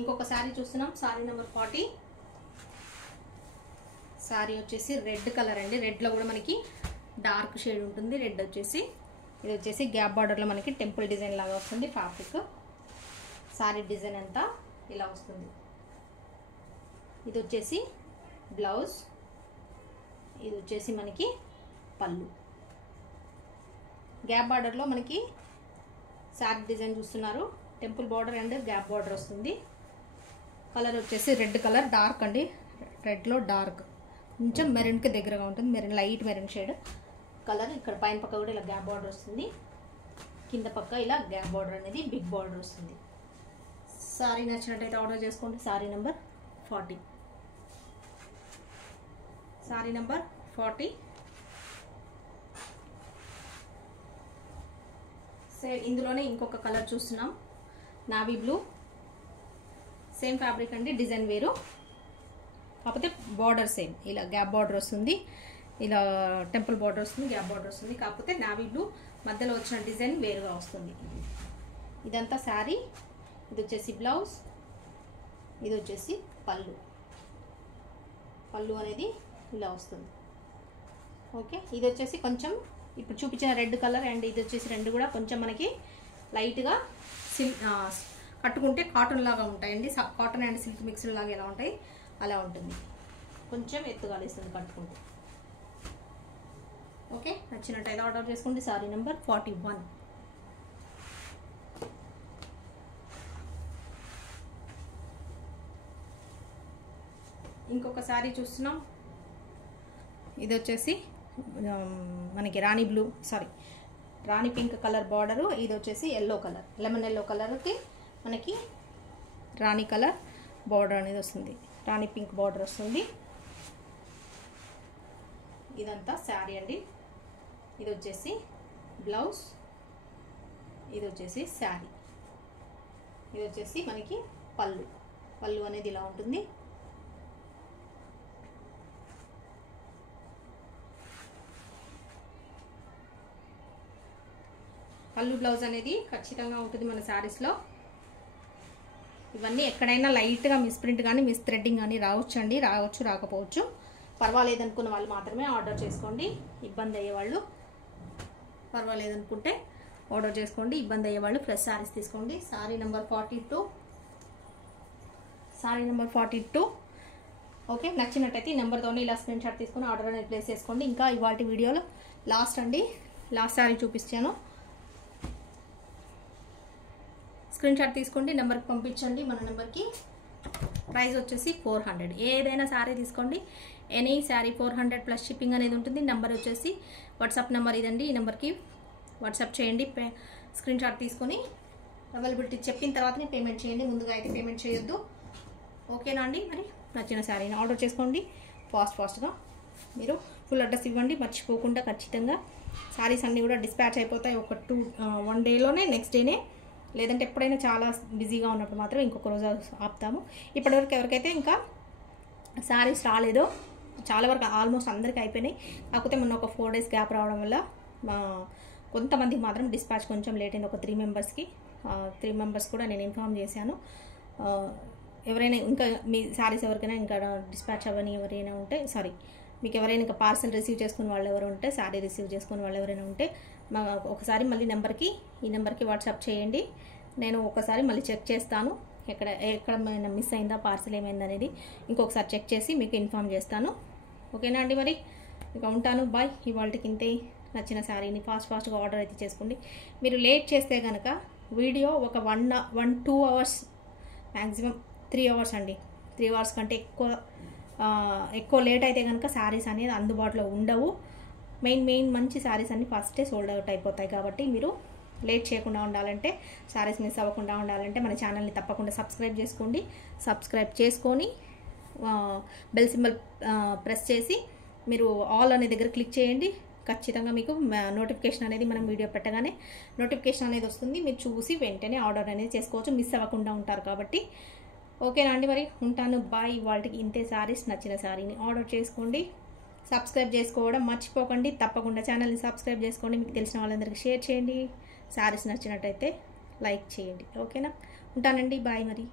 ఇంకొక శారీ చూస్తున్నాం, శారీ నెంబర్ 40. శారీ వచ్చేసి రెడ్ కలర్ అండి. రెడ్లో కూడా మనకి డార్క్ షేడ్ ఉంటుంది. రెడ్ వచ్చేసి ఇది వచ్చేసి గ్యాప్ బార్డర్లో మనకి టెంపుల్ డిజైన్ లాగా వస్తుంది ఫ్యాబ్రిక్. శారీ డిజైన్ అంతా ఇలా వస్తుంది. ఇది వచ్చేసి బ్లౌజ్, ఇది వచ్చేసి మనకి పళ్ళు. గ్యాప్ బార్డర్లో మనకి శారీ డిజైన్ చూస్తున్నారు, temple border and gap border వస్తుంది. కలర్ వచ్చేసి రెడ్ కలర్, డార్క్ అండి. రెడ్లో డార్క్, కొంచెం మెరూన్కి దగ్గరగా ఉంటుంది. Maroon, light maroon shade colour. ఇక్కడ పైన పక్క కూడా ఇలా గ్యాప్ బార్డర్ వస్తుంది, కింద పక్క ఇలా గ్యాప్ బార్డర్ అనేది బిగ్ బార్డర్ వస్తుంది. శారీ నచ్చినట్టయితే ఆర్డర్ చేసుకోండి. Sari number 40. Sari number 40. Same ఇందులోనే ఇంకొక కలర్ చూస్తున్నాం, నావీ బ్లూ. సేమ్ ఫ్యాబ్రిక్ అండి, డిజైన్ వేరు, కాకపోతే బార్డర్ సేమ్. ఇలా గ్యాప్ బార్డర్ వస్తుంది, ఇలా టెంపుల్ బార్డర్ వస్తుంది, గ్యాప్ బార్డర్ వస్తుంది. కాకపోతే నావీ బ్లూ మధ్యలో వచ్చిన డిజైన్ వేరుగా వస్తుంది. ఇదంతా శారీ. ఇది వచ్చేసి బ్లౌజ్, ఇది వచ్చేసి పళ్ళు. పళ్ళు అనేది ఇలా వస్తుంది. ఓకే, ఇది వచ్చేసి కొంచెం ఇప్పుడు చూపించిన రెడ్ కలర్ అండ్ ఇది వచ్చేసి రెండు కూడా కొంచెం మనకి లైట్గా కట్టుకుంటే కాటన్ లాగా ఉంటాయండి. కాటన్ అండ్ సిల్క్ మిక్స్డ్ లాగా ఎలా ఉంటాయి అలా ఉంటుంది. కొంచెం ఎత్తుగా లేస్తుంది కట్టుకుంటే. ఓకే, నచ్చినట్టయితే ఆర్డర్ చేసుకోండి. శారీ నెంబర్ 41. ఇంకొక శారీ చూస్తున్నాం. ఇది వచ్చేసి మనకి రాణి బ్లూ, రాణి పింక్ కలర్ బార్డరు. ఇది వచ్చేసి ఎల్లో కలర్, లెమన్ ఎల్లో కలర్కి మనకి రాణి కలర్ బార్డర్ అనేది వస్తుంది. రాణి పింక్ బార్డర్ వస్తుంది. ఇదంతా శారీ అండి. ఇది వచ్చేసి బ్లౌజ్, ఇది వచ్చేసి శారీ, ఇది వచ్చేసి మనకి పళ్ళు. పళ్ళు అనేది ఇలా ఉంటుంది. పళ్ళు బ్లౌజ్ అనేది ఖచ్చితంగా ఉంటుంది మన శారీస్లో. ఇవన్నీ ఎక్కడైనా లైట్గా మిస్ప్రింట్ కానీ మిస్ థ్రెడ్డింగ్ కానీ రావచ్చండి, రావచ్చు రాకపోవచ్చు, పర్వాలేదు అనుకున్న వాళ్ళు మాత్రమే ఆర్డర్ చేసుకోండి. ఇబ్బంది అయ్యేవాళ్ళు పర్వాలేదనుకుంటే ఆర్డర్ చేసుకోండి, ఇబ్బంది అయ్యేవాళ్ళు ఫ్రెష్ శారీస్ తీసుకోండి. Sari number 42. Sari number 42. Okay, నచ్చినట్టయితే ఈ నెంబర్తోనే ఇలా స్క్రీన్ షాట్ తీసుకొని ఆర్డర్ అనేది ప్లేస్ చేసుకోండి. ఇంకా ఇవాళ వీడియోలో లాస్ట్ అండి, లాస్ట్ శారీ చూపిస్తాను. స్క్రీన్ షాట్ తీసుకోండి, నెంబర్కి పంపించండి. మన నెంబర్కి ప్రైస్ వచ్చేసి 400. ఏదైనా శారీ తీసుకోండి, ఎనీ శారీ 400 ప్లస్ షిప్పింగ్ అనేది ఉంటుంది. నెంబర్ వచ్చేసి వాట్సాప్ నెంబర్ ఇదండి. ఈ నెంబర్కి వాట్సాప్ చేయండి. స్క్రీన్ షాట్ తీసుకొని అవైలబిలిటీ చెప్పిన తర్వాతనే పేమెంట్ చేయండి, ముందుగా అయితే పేమెంట్ చేయొద్దు. ఓకేనా అండి? మరి నచ్చిన శారీని ఆర్డర్ చేసుకోండి. ఫాస్ట్గా మీరు ఫుల్ అడ్రస్ ఇవ్వండి మర్చిపోకుండా. ఖచ్చితంగా శారీస్ అన్నీ కూడా డిస్పాచ్ అయిపోతాయి ఒక 1 డేలోనే, నెక్స్ట్ డేనే, లేదంటే ఎప్పుడైనా చాలా బిజీగా ఉన్నప్పుడు మాత్రం ఇంకొక రోజు ఆపుతాము. ఇప్పటివరకు ఎవరికైతే ఇంకా శారీస్ రాలేదో చాలా వరకు ఆల్మోస్ట్ అందరికీ అయిపోయినాయి. కాకపోతే మొన్న ఒక 4 డేస్ గ్యాప్ రావడం వల్ల కొంతమందికి మాత్రం డిస్పాచ్ కొంచెం లేట్ అయింది. ఒక 3 మెంబర్స్కి 3 మెంబర్స్ కూడా నేను ఇన్ఫామ్ చేశాను. ఎవరైనా ఇంకా మీ శారీస్ ఎవరికైనా ఇంకా డిస్పాచ్ అవ్వని ఎవరైనా ఉంటే, మీకు ఎవరైనా ఇంకా పార్సల్ రిసీవ్ చేసుకున్న వాళ్ళు ఎవరు ఉంటే, శారీ రిసీవ్ చేసుకున్న వాళ్ళు ఎవరైనా ఉంటే ఒకసారి మళ్ళీ ఈ నెంబర్కి వాట్సాప్ చేయండి. నేను ఒకసారి మళ్ళీ చెక్ చేస్తాను, ఎక్కడ మిస్ అయిందా, పార్సల్ ఏమైంది అనేది ఇంకొకసారి చెక్ చేసి మీకు ఇన్ఫామ్ చేస్తాను. ఓకేనా అండి? మరి ఇక ఉంటాను, బాయ్. ఇవాళకి ఇంతే. నచ్చిన శారీని ఫాస్ట్గా ఆర్డర్ అయితే చేసుకోండి. మీరు లేట్ చేస్తే కనుక వీడియో ఒక 1-2 అవర్స్, మ్యాక్సిమం 3 అవర్స్ అండి, 3 అవర్స్ కంటే ఎక్కువ ఎక్కువ లేట్ అయితే కనుక శారీస్ అనేది అందుబాటులో ఉండవు. మెయిన్ మంచి శారీస్ అన్ని ఫస్టే సోల్డ్ అవుట్ అయిపోతాయి. కాబట్టి మీరు లేట్ చేయకుండా ఉండాలంటే, శారీస్ మిస్ అవ్వకుండా ఉండాలంటే మన ఛానల్ని తప్పకుండా సబ్స్క్రైబ్ చేసుకోండి. సబ్స్క్రైబ్ చేసుకొని బెల్ సింబల్ ప్రెస్ చేసి మీరు ఆల్ అనే దగ్గర క్లిక్ చేయండి. ఖచ్చితంగా మీకు నోటిఫికేషన్ అనేది మనం వీడియో పెట్టగానే నోటిఫికేషన్ అనేది వస్తుంది. మీరు చూసి వెంటనే ఆర్డర్ అనేది చేసుకోవచ్చు, మిస్ అవ్వకుండా ఉంటారు కాబట్టి. ఓకేనా అండి, మరి ఉంటాను. బాయ్. వాళ్ళకి ఇంతే శారీస్, నచ్చిన శారీని ఆర్డర్ చేసుకోండి. సబ్స్క్రైబ్ చేసుకోవడం మర్చిపోకండి. తప్పకుండా ఛానల్ని సబ్స్క్రైబ్ చేసుకోండి. మీకు తెలిసిన వాళ్ళందరికీ షేర్ చేయండి. శారీస్ నచ్చినట్టయితే లైక్ చేయండి. ఓకేనా, ఉంటానండి. బాయ్ మరి.